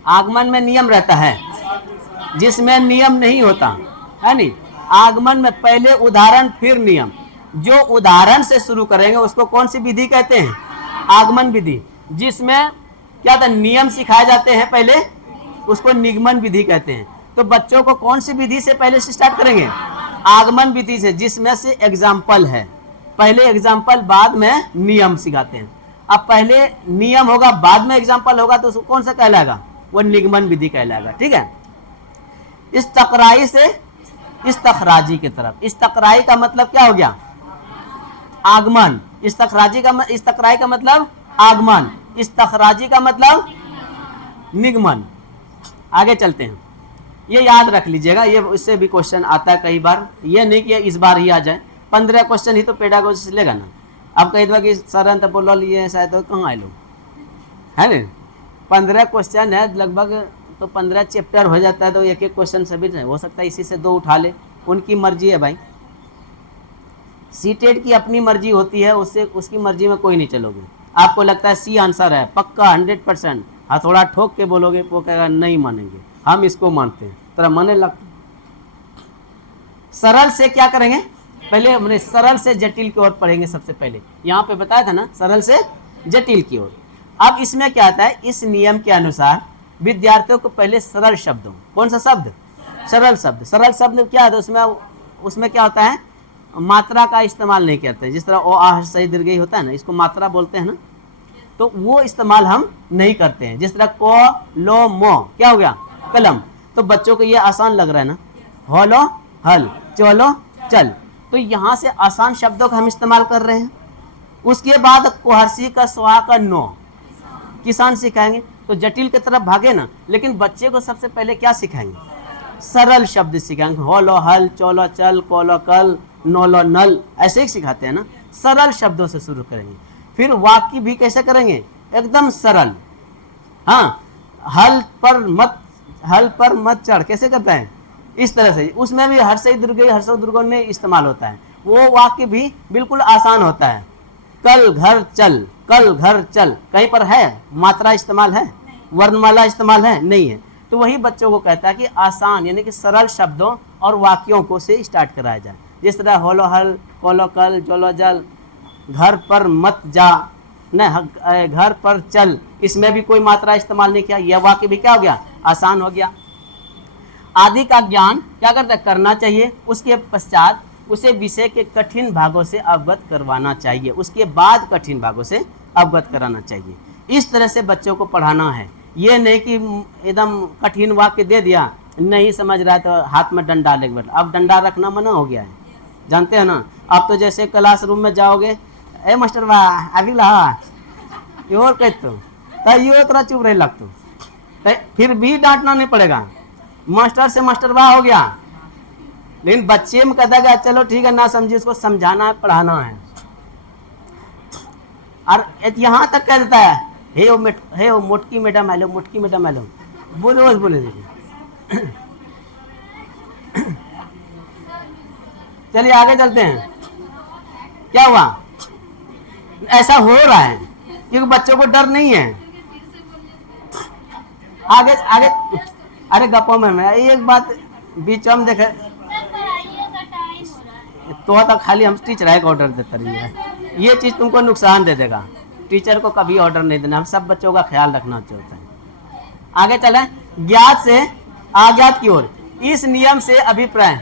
आगमन में नियम रहता है, जिसमें नियम नहीं होता है नहीं। आगमन में पहले उदाहरण फिर नियम, जो उदाहरण से शुरू करेंगे उसको कौन सी विधि कहते हैं, आगमन विधि। जिसमें क्या था, नियम सिखाए जाते हैं पहले, उसको निगमन विधि कहते हैं। तो बच्चों को कौन सी विधि से पहले से स्टार्ट करेंगे, आगमन विधि से, जिसमें से एग्जाम्पल है, पहले एग्जाम्पल बाद में नियम सिखाते हैं। अब पहले नियम होगा बाद में एग्जाम्पल होगा, तो उसको कौन सा कहलाएगा, वो निगमन विधि कहलाएगा, ठीक है। इस्तकराई से इस्तखराजी की तरफ। इस्तकराई का मतलब क्या हो गया, आगमन। इस्तकराई का मतलब आगमन, इस्तखराजी का मतलब निगमन। आगे चलते हैं, ये याद रख लीजिएगा, ये इससे भी क्वेश्चन आता है कई बार, ये नहीं कि इस बार ही आ जाए। 15 क्वेश्चन ही तो पेडागोजी से लेगा ना। अब कही दो कि सर तो बोल लिए शायद, तो कहाँ आए लोग, है ना। 15 क्वेश्चन है लगभग, तो 15 चैप्टर हो जाता है, तो एक एक क्वेश्चन सभी हो सकता है इसी से 2 उठा ले, उनकी मर्जी है भाई। सीटेट की अपनी मर्जी होती है, उससे उसकी मर्जी में कोई नहीं चलोगे। आपको लगता है सी आंसर है पक्का 100%, हथौड़ा ठोक के बोलोगे, वो कहेगा नहीं मानेंगे, हम इसको मानते हैं, तरह मानने लगते। सरल से क्या करेंगे, पहले हमने सरल से जटिल की ओर पढ़ेंगे। सबसे पहले यहाँ पे बताया था ना, सरल से जटिल की ओर। अब इसमें क्या आता है, इस नियम के अनुसार विद्यार्थियों को पहले सरल शब्दों, कौन सा शब्द, सरल शब्द। सरल शब्द क्या है, उसमें क्या होता है, मात्रा का इस्तेमाल नहीं करते। जिस तरह ओ आह सही दीर्घई होता है ना, इसको मात्रा बोलते हैं ना, तो वो इस्तेमाल हम नहीं करते हैं। जिस तरह को लो मो क्या हो गया, कलम। तो बच्चों को ये आसान लग रहा है ना, हो लो हल, चलो चल, तो यहाँ से आसान शब्दों का हम इस्तेमाल कर रहे हैं। उसके बाद कुहरसी का स्वा का नो किसान सिखाएंगे, तो जटिल की तरफ भागे ना, लेकिन बच्चे को सबसे पहले क्या सिखाएंगे, सरल शब्द सिखाएंगे। हो लो हल, चलो चल, कोलो कल, नोलो नल, ऐसे ही सिखाते हैं ना। सरल शब्दों से शुरू करेंगे, फिर वाक्य भी कैसे करेंगे, एकदम सरल। हाँ, हल पर मत चढ़ कैसे करता है, इस तरह से। उसमें भी हर्षई दुर्गई हर्षो दुर्गो ने इस्तेमाल होता है। वो वाक्य भी बिल्कुल आसान होता है। कल घर चल, कल घर चल, कहीं पर है मात्रा इस्तेमाल है, वर्णमाला इस्तेमाल है, नहीं है। तो वही बच्चों को कहता है कि आसान यानी कि सरल शब्दों और वाक्यों को से स्टार्ट कराया जाए। जिस तरह होलो हल, कोलो कल, जोलो जल, घर पर मत जा, न घर पर चल, इसमें भी कोई मात्रा इस्तेमाल नहीं किया, यह वाक्य भी क्या हो गया, आसान हो गया। आदि का ज्ञान क्या करता है, करना चाहिए। उसके पश्चात उसे विषय के कठिन भागों से अवगत करवाना चाहिए, उसके बाद कठिन भागों से अवगत कराना चाहिए। इस तरह से बच्चों को पढ़ाना है। ये नहीं कि एकदम कठिन वाक्य दे दिया, नहीं समझ रहा है तो हाथ में डंडा लेके बैठ। अब डंडा रखना मना हो गया है, जानते हैं ना। अब तो जैसे क्लासरूम में जाओगे, ए मास्टर वाह अभी ला और कहते तो ये तरह चुप रहे लगते, फिर भी डांटना नहीं पड़ेगा, मास्टर से मास्टर वाह हो गया। लेकिन बच्चे में कहता है चलो ठीक है ना समझिए, उसको समझाना है, पढ़ाना है। और यहाँ तक कह देता है हे वो मोटकी मैडम हेलो, मोटकी मैडम हेलो, बोलो बस बोले दीजिए। चलिए आगे चलते हैं। क्या हुआ, ऐसा हो रहा है क्योंकि बच्चों को डर नहीं है। आगे आगे, अरे गप्पो में मैं एक बात बीच में देखे तो खाली हम टीचर का ऑर्डर देता रही है, ये चीज तुमको नुकसान दे देगा। टीचर को कभी ऑर्डर नहीं देना, हम सब बच्चों का ख्याल रखना होता है। आगे चले, ज्ञात से अज्ञात की ओर, इस नियम से अभिप्राय,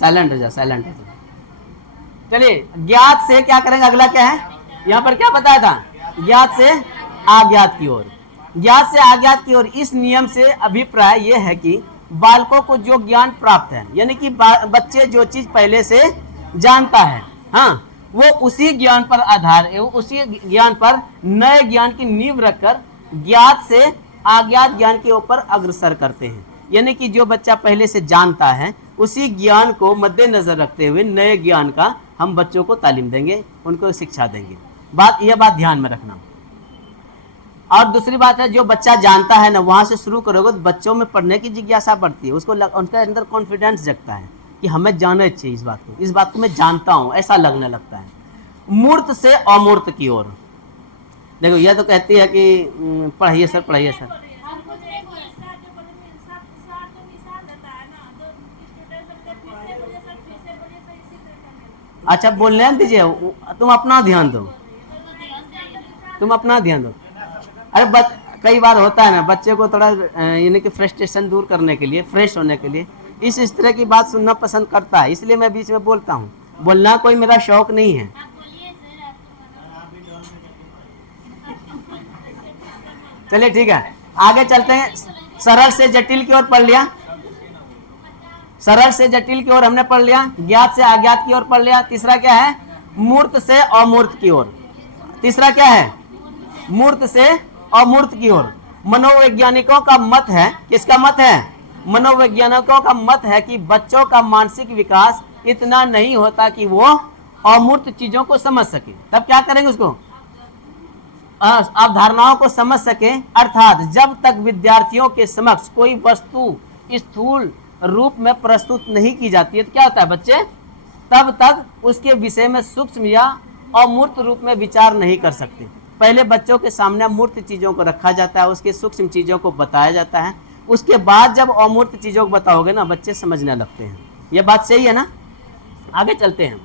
साइलेंट हो जा, साइलेंट हो जा। चलिए ज्ञात से क्या करेंगे, अगला क्या है, यहाँ पर क्या बताया था, ज्ञात से अज्ञात की ओर। ज्ञात से अज्ञात की ओर इस नियम से अभिप्राय यह है कि बालकों को जो ज्ञान प्राप्त है, यानी कि बच्चे जो चीज पहले से जानता है, हाँ, वो उसी ज्ञान पर आधार, उसी ज्ञान पर नए ज्ञान की नींव रखकर ज्ञात से अज्ञात ज्ञान के ऊपर अग्रसर करते हैं। यानी कि जो बच्चा पहले से जानता है उसी ज्ञान को मद्देनजर रखते हुए नए ज्ञान का हम बच्चों को तालीम देंगे, उनको शिक्षा देंगे। यह बात ध्यान में रखना। और दूसरी बात है, जो बच्चा जानता है ना, वहां से शुरू करोगे तो बच्चों में पढ़ने की जिज्ञासा बढ़ती है, उसको उनके अंदर कॉन्फिडेंस जगता है कि हमें जानना चाहिए इस बात को मैं जानता हूँ, ऐसा लगने लगता है। मूर्त से अमूर्त की ओर, देखो यह तो कहती है कि पढ़ाइए सर, पढ़ाइए सर। अच्छा बोलने दीजिए, तुम अपना ध्यान दो, तुम अपना ध्यान दो। अरे कई बार होता है ना, बच्चे को थोड़ा यानी कि फ्रस्ट्रेशन दूर करने के लिए, फ्रेश होने के लिए इस तरह की बात सुनना पसंद करता है, इसलिए मैं बीच में बोलता हूँ। बोलना कोई मेरा शौक नहीं है। चलिए ठीक है, आगे चलते हैं। सरल से जटिल की ओर पढ़ लिया, सरल से जटिल की ओर हमने पढ़ लिया, ज्ञात से अज्ञात की ओर पढ़ लिया। तीसरा क्या है, मूर्त से अमूर्त की ओर। तीसरा क्या है, मूर्त से अमूर्त की ओर। मनोवैज्ञानिकों का मत है, किसका मत है, मनोवैज्ञानिकों का मत है कि बच्चों का मानसिक विकास इतना नहीं होता कि वो अमूर्त चीजों को समझ सके। तब क्या करेंगे, उसको अवधारणाओं को समझ सके। अर्थात जब तक विद्यार्थियों के समक्ष कोई वस्तु स्थूल रूप में प्रस्तुत नहीं की जाती है तो क्या होता है बच्चे, तब तक उसके विषय में सूक्ष्म या अमूर्त रूप में विचार नहीं कर सकते। पहले बच्चों के सामने मूर्त चीज़ों को रखा जाता है, उसके सूक्ष्म चीज़ों को बताया जाता है, उसके बाद जब अमूर्त चीज़ों को बताओगे ना, बच्चे समझने लगते हैं। यह बात सही है ना। आगे चलते हैं,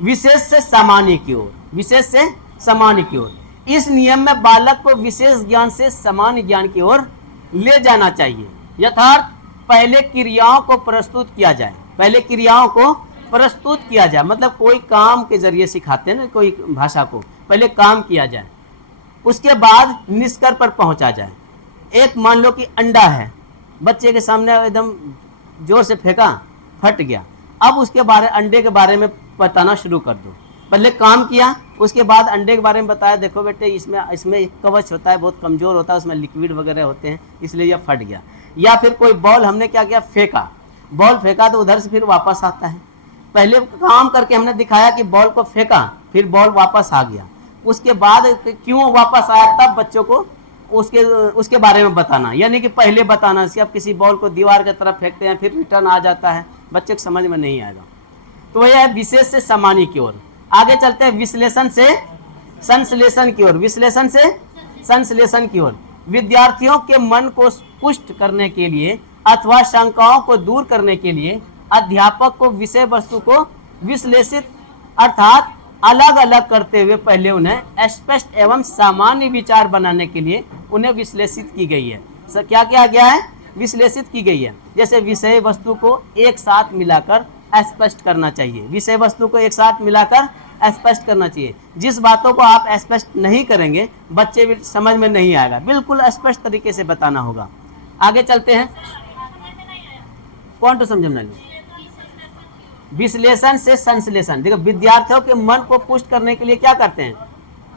विशेष से सामान्य की ओर। विशेष से सामान्य की ओर, इस नियम में बालक को विशेष ज्ञान से सामान्य ज्ञान की ओर ले जाना चाहिए। यथार्थ पहले क्रियाओं को प्रस्तुत किया जाए, पहले क्रियाओं को प्रस्तुत किया जाए, मतलब कोई काम के जरिए सिखाते हैं ना, कोई भाषा को पहले काम किया जाए, उसके बाद निष्कर्ष पर पहुंचा जाए। एक मान लो कि अंडा है, बच्चे के सामने एकदम जोर से फेंका, फट गया, अब उसके बारे अंडे के बारे में बताना शुरू कर दो। पहले काम किया, उसके बाद अंडे के बारे में बताया, देखो बेटे इसमें एक कवच होता है, बहुत कमज़ोर होता है, उसमें लिक्विड वगैरह होते हैं, इसलिए यह फट गया। या फिर कोई बॉल हमने क्या किया, फेंका, बॉल फेंका तो उधर से फिर वापस आता है। पहले काम करके हमने दिखाया कि बॉल को फेंका, फिर बॉल वापस आ गया, उसके बाद क्यों वापस आया तब बच्चों को उसके बारे में बताना, यानी कि पहले बताना। अब किसी बॉल को दीवार की तरफ फेंकते हैं फिर रिटर्न आ जाता है, बच्चे को समझ में नहीं आएगा। तो यह है विशेष से सामान्य की ओर। आगे चलते हैं विश्लेषण से संश्लेषण की ओर। विश्लेषण से संश्लेषण की ओर विद्यार्थियों के मन को पुष्ट करने के लिए अथवा शंकाओं को दूर करने के लिए अध्यापक को विषय वस्तु को विश्लेषित अर्थात अलग अलग करते हुए पहले उन्हें स्पष्ट एवं सामान्य विचार बनाने के लिए उन्हें विश्लेषित की गई है। क्या किया गया है? विश्लेषित की गई है। जैसे विषय वस्तु को एक साथ मिलाकर स्पष्ट करना चाहिए। विषय वस्तु को एक साथ मिलाकर स्पष्ट करना चाहिए। जिस बातों को आप स्पष्ट नहीं करेंगे बच्चे भी समझ में नहीं आएगा, बिल्कुल स्पष्ट तरीके से बताना होगा। आगे चलते हैं। कौन तो समझ में विश्लेषण से संश्लेषण। देखो विद्यार्थियों के मन को पुष्ट करने के लिए क्या करते हैं?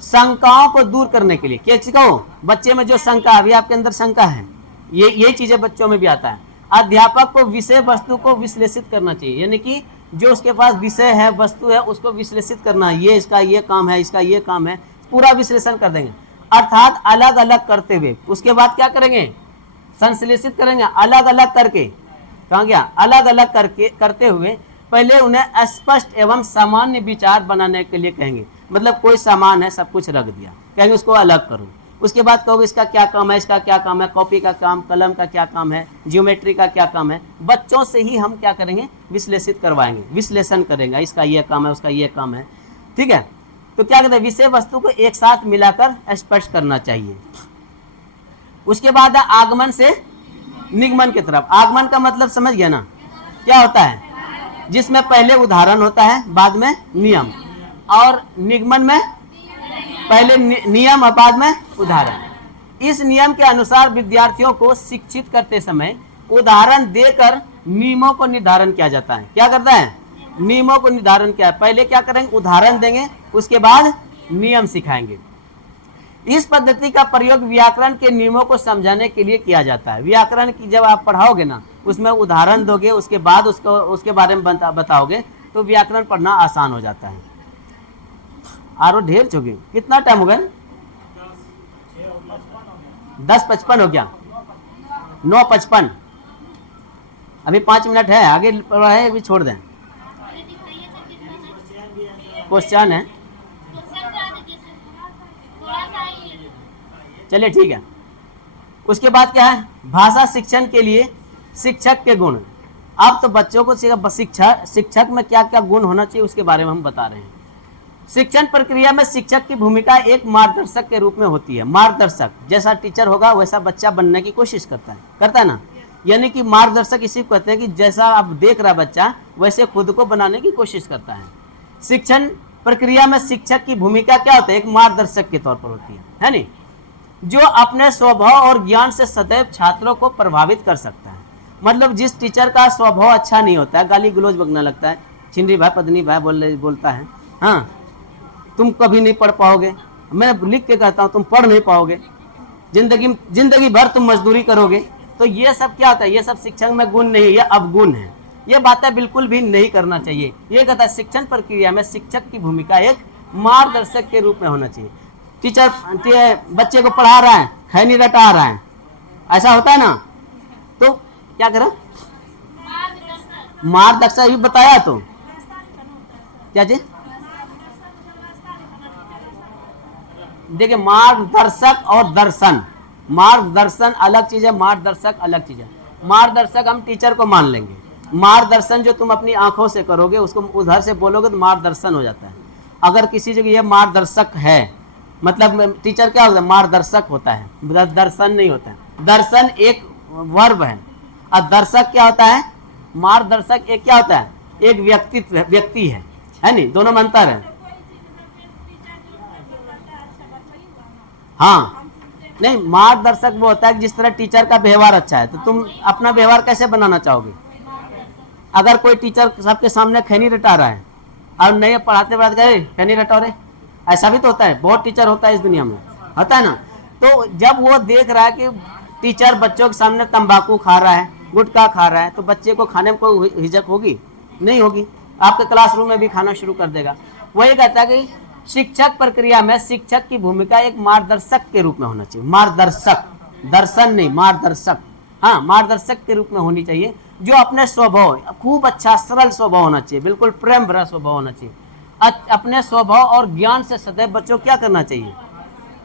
शंकाओं को दूर करने के लिए। क्या कहो? बच्चे में जो शंका, अभी आपके अंदर शंका है, ये चीजें बच्चों में भी आता है। अध्यापक को विषय वस्तु को विश्लेषित करना चाहिए, यानी कि जो उसके पास विषय है, वस्तु है, उसको विश्लेषित करना। ये इसका ये काम है, इसका ये काम है, पूरा विश्लेषण कर देंगे। अर्थात अलग अलग करते हुए उसके बाद क्या करेंगे? संश्लेषित करेंगे। अलग अलग करके, कहाँ गया? अलग अलग करके करते हुए पहले उन्हें स्पष्ट एवं सामान्य विचार बनाने के लिए कहेंगे। मतलब कोई सामान है, सब कुछ रख दिया, कहेंगे उसको अलग करो। उसके बाद कहोगे इसका क्या काम है, इसका क्या काम है, कॉपी का काम, कलम का क्या काम है, ज्योमेट्री का क्या काम है। बच्चों से ही हम क्या करेंगे? विश्लेषित करवाएंगे, विश्लेषण करेंगे, इसका ये काम है, उसका ये काम है। ठीक है, तो क्या कहते हैं? विषय वस्तु को एक साथ मिलाकर स्पष्ट करना चाहिए। उसके बाद आगमन से निगमन की तरफ। आगमन का मतलब समझ गया ना? क्या होता है? जिसमें पहले उदाहरण होता है, बाद में नियम, और निगमन में पहले नियम और बाद में उदाहरण। इस नियम के अनुसार विद्यार्थियों को शिक्षित करते समय उदाहरण देकर नियमों को निर्धारण किया जाता है। क्या करता है? नियमों को निर्धारण किया। पहले क्या करेंगे? उदाहरण देंगे, उसके बाद नियम सिखाएंगे। इस पद्धति का प्रयोग व्याकरण के नियमों को समझाने के लिए किया जाता है। व्याकरण की जब आप पढ़ाओगे ना, उसमें उदाहरण दोगे, उसके बाद उसके बारे में बताओगे, तो व्याकरण पढ़ना आसान हो जाता है। आरो ढेर चुके। कितना टाइम हो गया? 10:55 हो गया। 9:55। अभी 5 मिनट है, आगे पढ़ा है, अभी छोड़ दें। क्वेश्चन है, चलिए ठीक है। उसके बाद क्या है? भाषा शिक्षण के लिए शिक्षक के गुण। अब तो बच्चों को शिक्षक में क्या क्या गुण होना चाहिए उसके बारे में हम बता रहे हैं। शिक्षण प्रक्रिया में शिक्षक की भूमिका एक मार्गदर्शक के रूप में होती है। मार्गदर्शक, जैसा टीचर होगा वैसा बच्चा बनने की कोशिश करता है ना। यानी कि मार्गदर्शक इसी को कहते हैं कि जैसा आप देख रहा बच्चा वैसे खुद को बनाने की कोशिश करता है। शिक्षण प्रक्रिया में शिक्षक की भूमिका क्या होता है? एक मार्गदर्शक के तौर पर होती है नहीं, जो अपने स्वभाव और ज्ञान से सदैव छात्रों को प्रभावित कर सकता है। मतलब जिस टीचर का स्वभाव अच्छा नहीं होता है, गाली गलौज बकने लगता है, छिंडी भाई पत्नी भाई बोलता है, हाँ तुम कभी नहीं पढ़ पाओगे, मैं लिख के कहता हूँ तुम पढ़ नहीं पाओगे, जिंदगी भर तुम मजदूरी करोगे, तो ये सब क्या होता है? ये सब शिक्षण में गुण नहीं, ये अवगुण है। ये बातें बिल्कुल भी नहीं करना चाहिए। ये कहता है शिक्षण प्रक्रिया में शिक्षक की भूमिका एक मार्गदर्शक के रूप में होना चाहिए। टीचर बच्चे को पढ़ा रहा है, खैनी रटा रहा है, ऐसा होता है ना, तो क्या करें? मार्गदर्शक ही बताया। तो क्या जी? देखिए, मार्गदर्शक और दर्शन, मार्गदर्शन अलग चीज है, मार्गदर्शक अलग चीज है। मार्गदर्शक हम टीचर को मान लेंगे, मार्गदर्शन जो तुम अपनी आंखों से करोगे, उसको उधर से बोलोगे तो मार्गदर्शन हो जाता है। अगर किसी जगह ये मार्गदर्शक है, मतलब टीचर क्या होता है? मार्गदर्शक होता है, दर्शन नहीं होता है। दर्शन एक वर्ब है, और दर्शक क्या होता है? मार्गदर्शक एक क्या होता है? एक व्यक्ति है नहीं, दोनों में अंतर है। हाँ नहीं, मार्गदर्शक वो होता है जिस तरह टीचर का व्यवहार अच्छा है, तो तुम अपना व्यवहार कैसे बनाना चाहोगे? अगर कोई टीचर सबके सामने खैनी रटा रहा है और नहीं पढ़ाते पढ़ाते खैनी रटाओ रे, ऐसा भी तो होता है। बहुत टीचर होता है इस दुनिया में, होता है ना। तो जब वो देख रहा है कि टीचर बच्चों के सामने तंबाकू खा रहा है, गुटखा खा रहा है, तो बच्चे को खाने में कोई हिचक होगी? नहीं होगी। आपके क्लासरूम में भी खाना शुरू कर देगा। वही कहता है कि शिक्षक प्रक्रिया में शिक्षक की भूमिका एक मार्गदर्शक के रूप में होना चाहिए। मार्गदर्शक, दर्शन नहीं, मार्गदर्शक। हाँ, मार्गदर्शक के रूप में होनी चाहिए। जो अपने स्वभाव खूब अच्छा सरल स्वभाव होना चाहिए, बिल्कुल प्रेम भरा स्वभाव होना चाहिए। अपने स्वभाव और ज्ञान से सदैव बच्चों क्या करना चाहिए,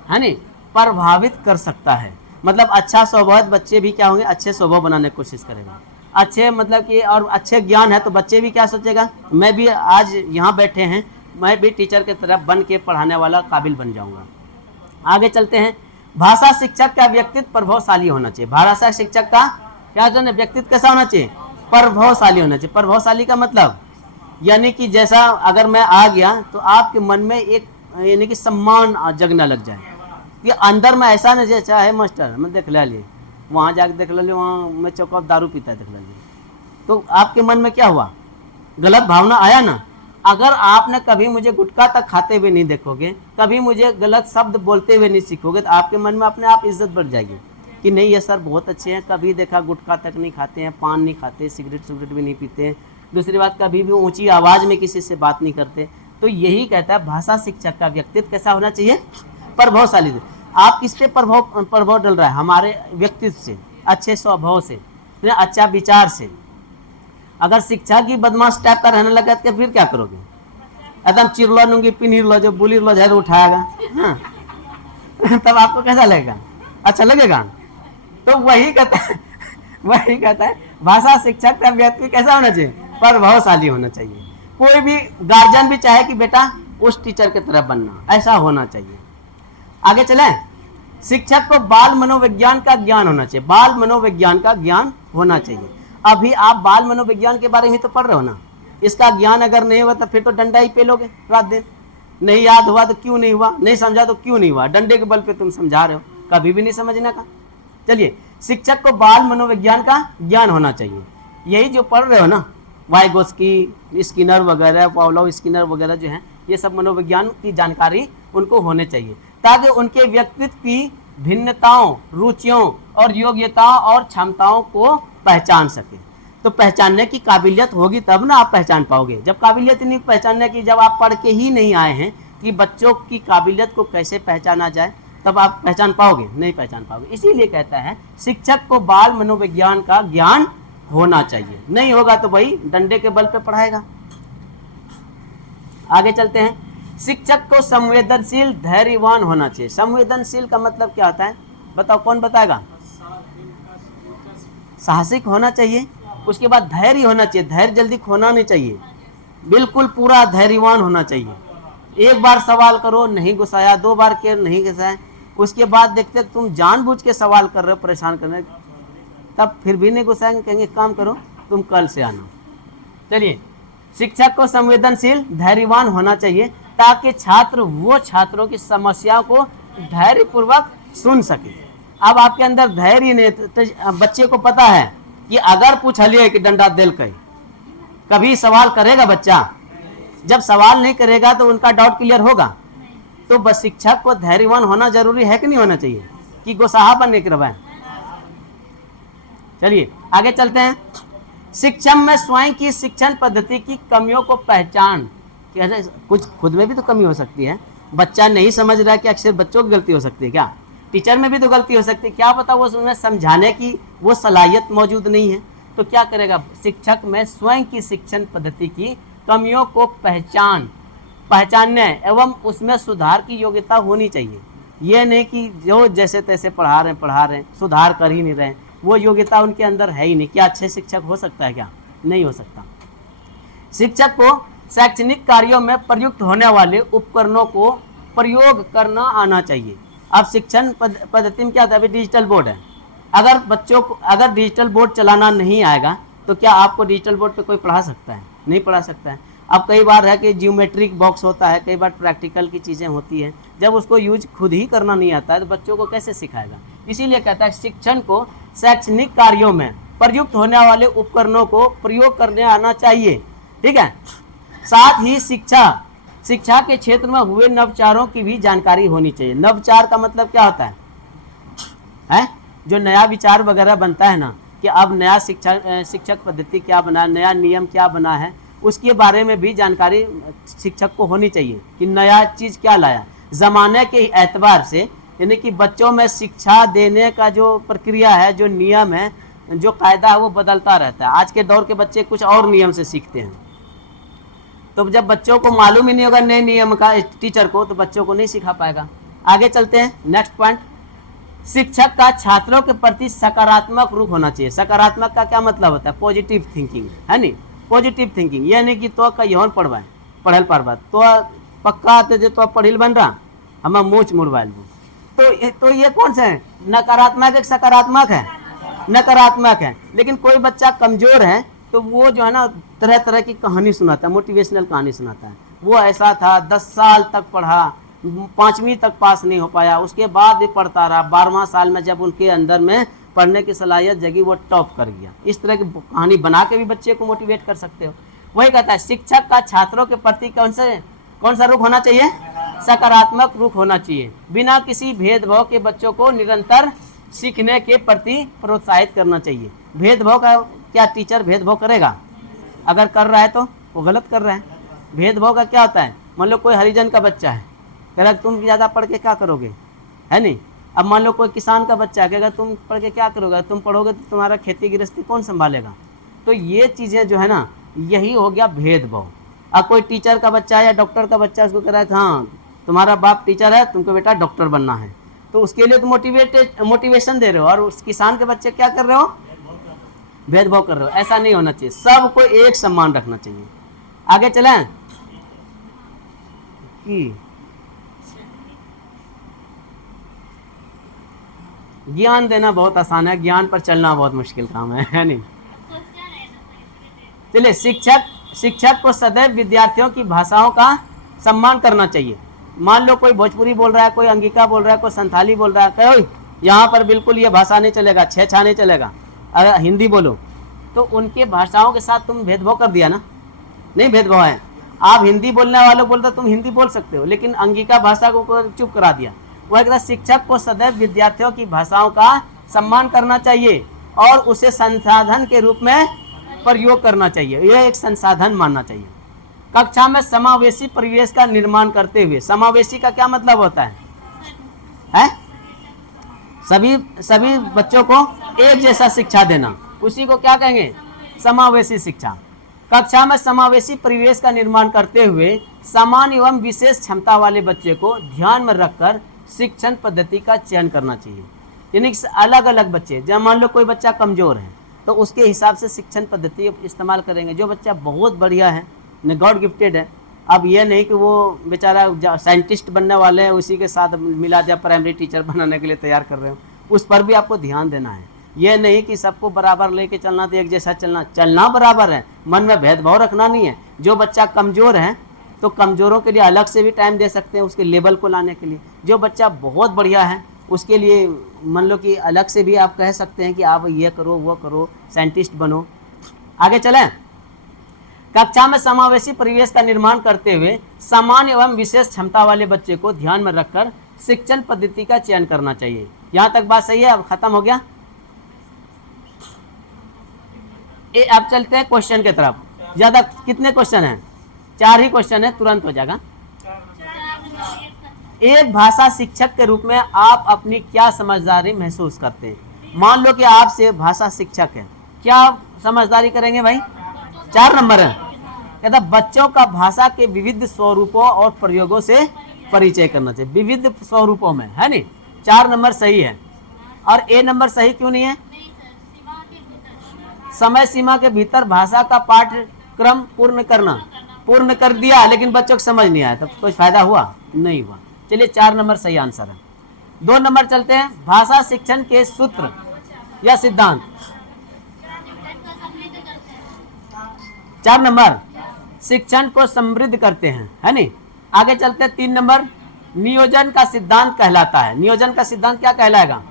है नी, प्रभावित कर सकता है। मतलब अच्छा स्वभाव बच्चे भी क्या होंगे, अच्छे स्वभाव बनाने की कोशिश करेंगे। अच्छे मतलब कि और अच्छे ज्ञान है तो बच्चे भी क्या सोचेगा, मैं भी आज यहाँ बैठे हैं, मैं भी टीचर की तरफ बन के पढ़ाने वाला काबिल बन जाऊंगा। आगे चलते हैं। भाषा शिक्षक का व्यक्तित्व प्रभावशाली होना चाहिए। भाषा शिक्षक का क्या व्यक्तित्व कैसा होना चाहिए, प्रभावशाली होना चाहिए। प्रभावशाली का मतलब यानी कि जैसा अगर मैं आ गया तो आपके मन में एक यानी कि सम्मान जगने लग जाए कि अंदर में ऐसा नहीं जैसा है मास्टर मैं देख लिए, वहाँ जाके देख लिए, वहाँ मैं चौका दारू पीता है देख लिए, तो आपके मन में क्या हुआ, गलत भावना आया ना। अगर आपने कभी मुझे गुटखा तक खाते हुए नहीं देखोगे, कभी मुझे गलत शब्द बोलते हुए नहीं सीखोगे, तो आपके मन में अपने आप इज्जत बढ़ जाएगी कि नहीं ये सर बहुत अच्छे हैं, कभी देखा गुटखा तक नहीं खाते हैं, पान नहीं खाते, सिगरेट भी नहीं पीते हैं। दूसरी बात, कभी भी ऊंची आवाज़ में किसी से बात नहीं करते। तो यही कहता है भाषा शिक्षक का व्यक्तित्व कैसा होना चाहिए, प्रभावशाली। आप किस पे प्रभाव डल रहा है, हमारे व्यक्तित्व से, अच्छे स्वभाव से, अच्छा विचार से। अगर शिक्षा की बदमाश टाइप का रहने लगा तो फिर क्या करोगे, एकदम चिरलो नूंगी पिनीर लो, जो बुली लो झर उठाएगा, हाँ तब आपको कैसा लगेगा, अच्छा लगेगा। तो वही कहता है भाषा शिक्षक का व्यक्ति कैसा होना चाहिए, प्रभावशाली होना चाहिए। कोई भी गार्जियन भी चाहे कि बेटा उस टीचर की तरफ बनना, ऐसा होना चाहिए। आगे चले। शिक्षक को बाल मनोविज्ञान का ज्ञान होना चाहिए। बाल मनोविज्ञान का ज्ञान होना चाहिए। अभी आप बाल मनोविज्ञान के बारे में तो पढ़ रहे हो ना, इसका ज्ञान अगर नहीं हुआ तो फिर तो डंडा ही पेलोगे रात दिन। नहीं याद हुआ तो क्यों नहीं हुआ, नहीं समझा तो क्यों नहीं हुआ, डंडे के बल पे तुम समझा रहे हो, कभी भी नहीं समझने का। चलिए, शिक्षक को बाल मनोविज्ञान का ज्ञान होना चाहिए। यही जो पढ़ रहे हो ना, वाइगोस्की, स्किनर वगैरह, पाउलो स्किनर वगैरह जो हैं, ये सब मनोविज्ञान की जानकारी उनको होने चाहिए, ताकि उनके व्यक्तित्व की भिन्नताओं, रुचियों और योग्यताओं और क्षमताओं को पहचान सके। तो पहचानने की काबिलियत होगी तब ना आप पहचान पाओगे। जब काबिलियत नहीं पहचानने की, जब आप पढ़ के ही नहीं आए हैं कि बच्चों की काबिलियत को कैसे पहचाना जाए, तब आप पहचान पाओगे, नहीं पहचान पाओगे। इसीलिए कहता है शिक्षक को बाल मनोविज्ञान का ज्ञान होना चाहिए। नहीं होगा तो भाई डंडे के बल पे पढ़ाएगा। आगे चलते हैं। शिक्षक को संवेदनशील धैर्यवान होना चाहिए। संवेदनशील का मतलब क्या होता है, बताओ, कौन बताएगा। साहसिक होना चाहिए, उसके बाद धैर्य होना चाहिए, धैर्य जल्दी खोना नहीं चाहिए, बिल्कुल पूरा धैर्यवान होना चाहिए। एक बार सवाल करो नहीं गुस्साया, 2 बार के नहीं गुस्साया, उसके बाद देखते तुम जानबूझ के सवाल कर रहे हो परेशान करने, तब फिर भी नहीं गुस्साएंगे, कहेंगे काम करो तुम कल से आना। चलिए, शिक्षक को संवेदनशील धैर्यवान होना चाहिए ताकि छात्र वो छात्रों की समस्याओं को धैर्यपूर्वक सुन सके। अब आपके अंदर धैर्य नहीं, तो बच्चे को पता है कि अगर पूछ लिया कि डंडा दिल कभी सवाल करेगा बच्चा, जब सवाल नहीं करेगा तो उनका डाउट क्लियर होगा। तो बस शिक्षक को धैर्यवान होना जरूरी है कि नहीं होना चाहिए, कि गोसाहा बनने की रवाय। चलिए आगे चलते हैं। शिक्षण में स्वयं की शिक्षण पद्धति की कमियों को पहचान, कुछ खुद में भी तो कमी हो सकती है, बच्चा नहीं समझ रहा है कि अक्सर बच्चों की गलती हो सकती है, क्या टीचर में भी तो गलती हो सकती है, क्या पता वो उसमें समझाने की वो सलाहियत मौजूद नहीं है। तो क्या करेगा, शिक्षक में स्वयं की शिक्षण पद्धति की कमियों को पहचानने एवं उसमें सुधार की योग्यता होनी चाहिए। ये नहीं कि जो जैसे तैसे पढ़ा रहे हैं, सुधार कर ही नहीं रहे, वो योग्यता उनके अंदर है ही नहीं। क्या अच्छे शिक्षक हो सकता है, क्या नहीं हो सकता। शिक्षक को शैक्षणिक कार्यों में प्रयुक्त होने वाले उपकरणों को प्रयोग करना आना चाहिए। अब शिक्षण पद्धति में क्या होता है, अभी डिजिटल बोर्ड है, अगर बच्चों को अगर डिजिटल बोर्ड चलाना नहीं आएगा तो क्या आपको डिजिटल बोर्ड पे कोई पढ़ा सकता है, नहीं पढ़ा सकता है। अब कई बार है कि जियोमेट्रिक बॉक्स होता है, कई बार प्रैक्टिकल की चीज़ें होती हैं, जब उसको यूज खुद ही करना नहीं आता है तो बच्चों को कैसे सिखाएगा। इसीलिए कहता है शिक्षण को शैक्षणिक कार्यों में प्रयुक्त होने वाले उपकरणों को प्रयोग करने आना चाहिए, ठीक है। साथ ही शिक्षा के क्षेत्र में हुए नवचारों की भी जानकारी होनी चाहिए। नवचार का मतलब क्या होता है? जो नया विचार वगैरह बनता है ना, कि अब नया शिक्षक पद्धति क्या बना, नया नियम क्या बना है, उसके बारे में भी जानकारी शिक्षक को होनी चाहिए कि नया चीज़ क्या लाया ज़माने के एतबार से। यानी कि बच्चों में शिक्षा देने का जो प्रक्रिया है, जो नियम है, जो कायदा है वो बदलता रहता है। आज के दौर के बच्चे कुछ और नियम से सीखते हैं, तो जब बच्चों को मालूम ही नहीं होगा नए नियम का टीचर को, तो बच्चों को नहीं सिखा पाएगा। आगे चलते हैं, नेक्स्ट पॉइंट, शिक्षक का छात्रों के प्रति सकारात्मक रुख होना चाहिए। सकारात्मक का क्या मतलब होता है? पॉजिटिव थिंकिंग, है नहीं? पॉजिटिव थिंकिंग ये नहीं कि तो कहीं और पढ़वाए पढ़ल पढ़वा तो पक्का आते थे तो पढ़िल बन रहा हम मूछ मुड़वाइल। तो ये कौन सा है? नकारात्मक है, सकारात्मक है? नकारात्मक है। लेकिन कोई बच्चा कमजोर है तो वो जो है ना तरह तरह की कहानी सुनाता है, मोटिवेशनल कहानी सुनाता है। वो ऐसा था, 10 साल तक पढ़ा, 5वीं तक पास नहीं हो पाया, उसके बाद भी पढ़ता रहा, 12वां साल में जब उनके अंदर में पढ़ने की सलाहियत जगी वो टॉप कर गया। इस तरह की कहानी बना के भी बच्चे को मोटिवेट कर सकते हो। वही कहता है शिक्षक का छात्रों के प्रति कौन सा रुख होना चाहिए? सकारात्मक रुख होना चाहिए। बिना किसी भेदभाव के बच्चों को निरंतर सीखने के प्रति प्रोत्साहित करना चाहिए। भेदभाव का क्या टीचर भेदभाव करेगा? अगर कर रहा है तो वो गलत कर रहा है। भेदभाव का क्या होता है? मान लो कोई हरिजन का बच्चा है, कहेगा तुम ज़्यादा पढ़ के क्या करोगे, है नहीं? अब मान लो कोई किसान का बच्चा है, कहेगा तुम पढ़ के क्या करोगे, तुम पढ़ोगे तो तुम्हारा खेती गृहस्थी कौन संभालेगा? तो ये चीज़ें जो है ना, यही हो गया भेदभाव। अब कोई टीचर का बच्चा है या डॉक्टर का बच्चा, उसको कह रहा है कि हाँ तुम्हारा बाप टीचर है, तुमको बेटा डॉक्टर बनना है, तो उसके लिए तो मोटिवेशन दे रहे हो, और उस किसान के बच्चे क्या कर रहे हो? भेदभाव कर रहे हो। ऐसा नहीं होना चाहिए, सबको एक सम्मान रखना चाहिए। आगे चलें कि ज्ञान देना बहुत आसान है, ज्ञान पर चलना बहुत मुश्किल काम है नहीं? चलिए, शिक्षक को सदैव विद्यार्थियों की भाषाओं का सम्मान करना चाहिए। मान लो कोई भोजपुरी बोल रहा है, कोई अंगिका बोल रहा है, कोई संथाली बोल रहा है, कहो यहाँ पर बिल्कुल ये भाषा नहीं चलेगा, छेछा नहीं चलेगा, अगर हिंदी बोलो, तो उनके भाषाओं के साथ तुम भेदभाव कर दिया ना? नहीं भेदभाव है। आप हिंदी बोलने वालों बोलते तुम हिंदी बोल सकते हो, लेकिन अंगिका भाषा को चुप करा दिया। वह कहता शिक्षक को सदैव विद्यार्थियों की भाषाओं का सम्मान करना चाहिए और उसे संसाधन के रूप में प्रयोग करना चाहिए। यह एक संसाधन मानना चाहिए। कक्षा में समावेशी परिवेश का निर्माण करते हुए, समावेशी का क्या मतलब होता है? सभी बच्चों को एक जैसा शिक्षा देना, उसी को क्या कहेंगे? समावेशी शिक्षा। कक्षा में समावेशी परिवेश का निर्माण करते हुए समान एवं विशेष क्षमता वाले बच्चे को ध्यान में रखकर शिक्षण पद्धति का चयन करना चाहिए। यानी अलग अलग बच्चे, जब मान लो कोई बच्चा कमजोर है तो उसके हिसाब से शिक्षण पद्धति इस्तेमाल करेंगे। जो बच्चा बहुत बढ़िया है, गॉड गिफ्टेड है, अब ये नहीं कि वो बेचारा साइंटिस्ट बनने वाले हैं उसी के साथ मिला दिया प्राइमरी टीचर बनाने के लिए तैयार कर रहे हो, उस पर भी आपको ध्यान देना है। ये नहीं कि सबको बराबर लेके चलना, तो एक जैसा चलना बराबर है, मन में भेदभाव रखना नहीं है। जो बच्चा कमज़ोर है तो कमज़ोरों के लिए अलग से भी टाइम दे सकते हैं उसके लेवल को लाने के लिए। जो बच्चा बहुत बढ़िया है उसके लिए मान लो कि अलग से भी आप कह सकते हैं कि आप ये करो वो करो, साइंटिस्ट बनो। आगे चलें। कक्षा में समावेशी परिवेश का निर्माण करते हुए समान एवं विशेष क्षमता वाले बच्चे को ध्यान में रखकर शिक्षण पद्धति का चयन करना चाहिए। यहाँ तक बात सही है? अब खत्म हो गया। अब चलते हैं क्वेश्चन की तरफ। ज्यादा कितने क्वेश्चन हैं? 4 ही क्वेश्चन है, तुरंत हो जाएगा। एक भाषा शिक्षक के रूप में आप अपनी क्या समझदारी महसूस करते हैं? मान लो कि आपसे भाषा शिक्षक है, क्या समझदारी करेंगे भाई? 4 नंबर है। कहता बच्चों का भाषा के विविध स्वरूपों और प्रयोगों से परिचय करना चाहिए। विविध स्वरूपों में, है नहीं? 4 नंबर सही है। और ए नंबर सही क्यों नहीं है? समय सीमा के भीतर भाषा का पाठ्यक्रम पूर्ण कर दिया, लेकिन बच्चों को समझ नहीं आया, तब कोई फायदा हुआ? नहीं हुआ। चलिए 4 नंबर सही आंसर है। 2 नंबर चलते हैं। भाषा शिक्षण के सूत्र या सिद्धांत। 4 नंबर शिक्षण को समृद्ध करते हैं, है नहीं? आगे चलते हैं। 3 नंबर नियोजन का सिद्धांत कहलाता है। नियोजन का सिद्धांत क्या कहलाएगा?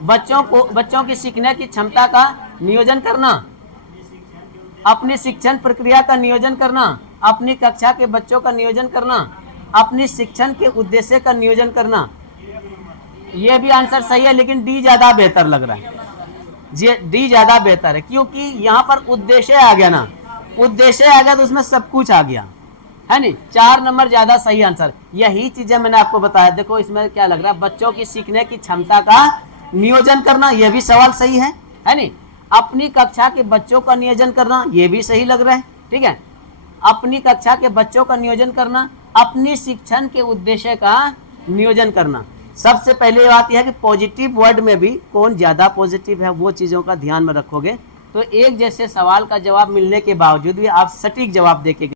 बच्चों की सीखने की क्षमता का नियोजन करना, अपनी शिक्षण प्रक्रिया का नियोजन करना, अपनी कक्षा के बच्चों का नियोजन करना, अपनी शिक्षण के उद्देश्य का नियोजन करना। यह भी आंसर सही है, लेकिन डी ज्यादा बेहतर लग रहा है। डी ज्यादा बेहतर है क्योंकि यहाँ पर उद्देश्य आ गया ना, उद्देश्य आ गया तो उसमें सब कुछ आ गया, है नहीं? 4 नंबर ज्यादा सही आंसर। यही चीजें मैंने आपको बताया। देखो इसमें क्या लग रहा है, बच्चों की सीखने की क्षमता का नियोजन करना, यह भी सवाल सही है नहीं? अपनी कक्षा के बच्चों का नियोजन करना, यह भी सही लग रहा है, ठीक है। अपनी कक्षा के बच्चों का नियोजन करना, अपनी शिक्षण के उद्देश्य का नियोजन करना। सबसे पहले बात यह है कि पॉजिटिव वर्ड में भी कौन ज़्यादा पॉजिटिव है, वो चीज़ों का ध्यान में रखोगे तो एक जैसे सवाल का जवाब मिलने के बावजूद भी आप सटीक जवाब देके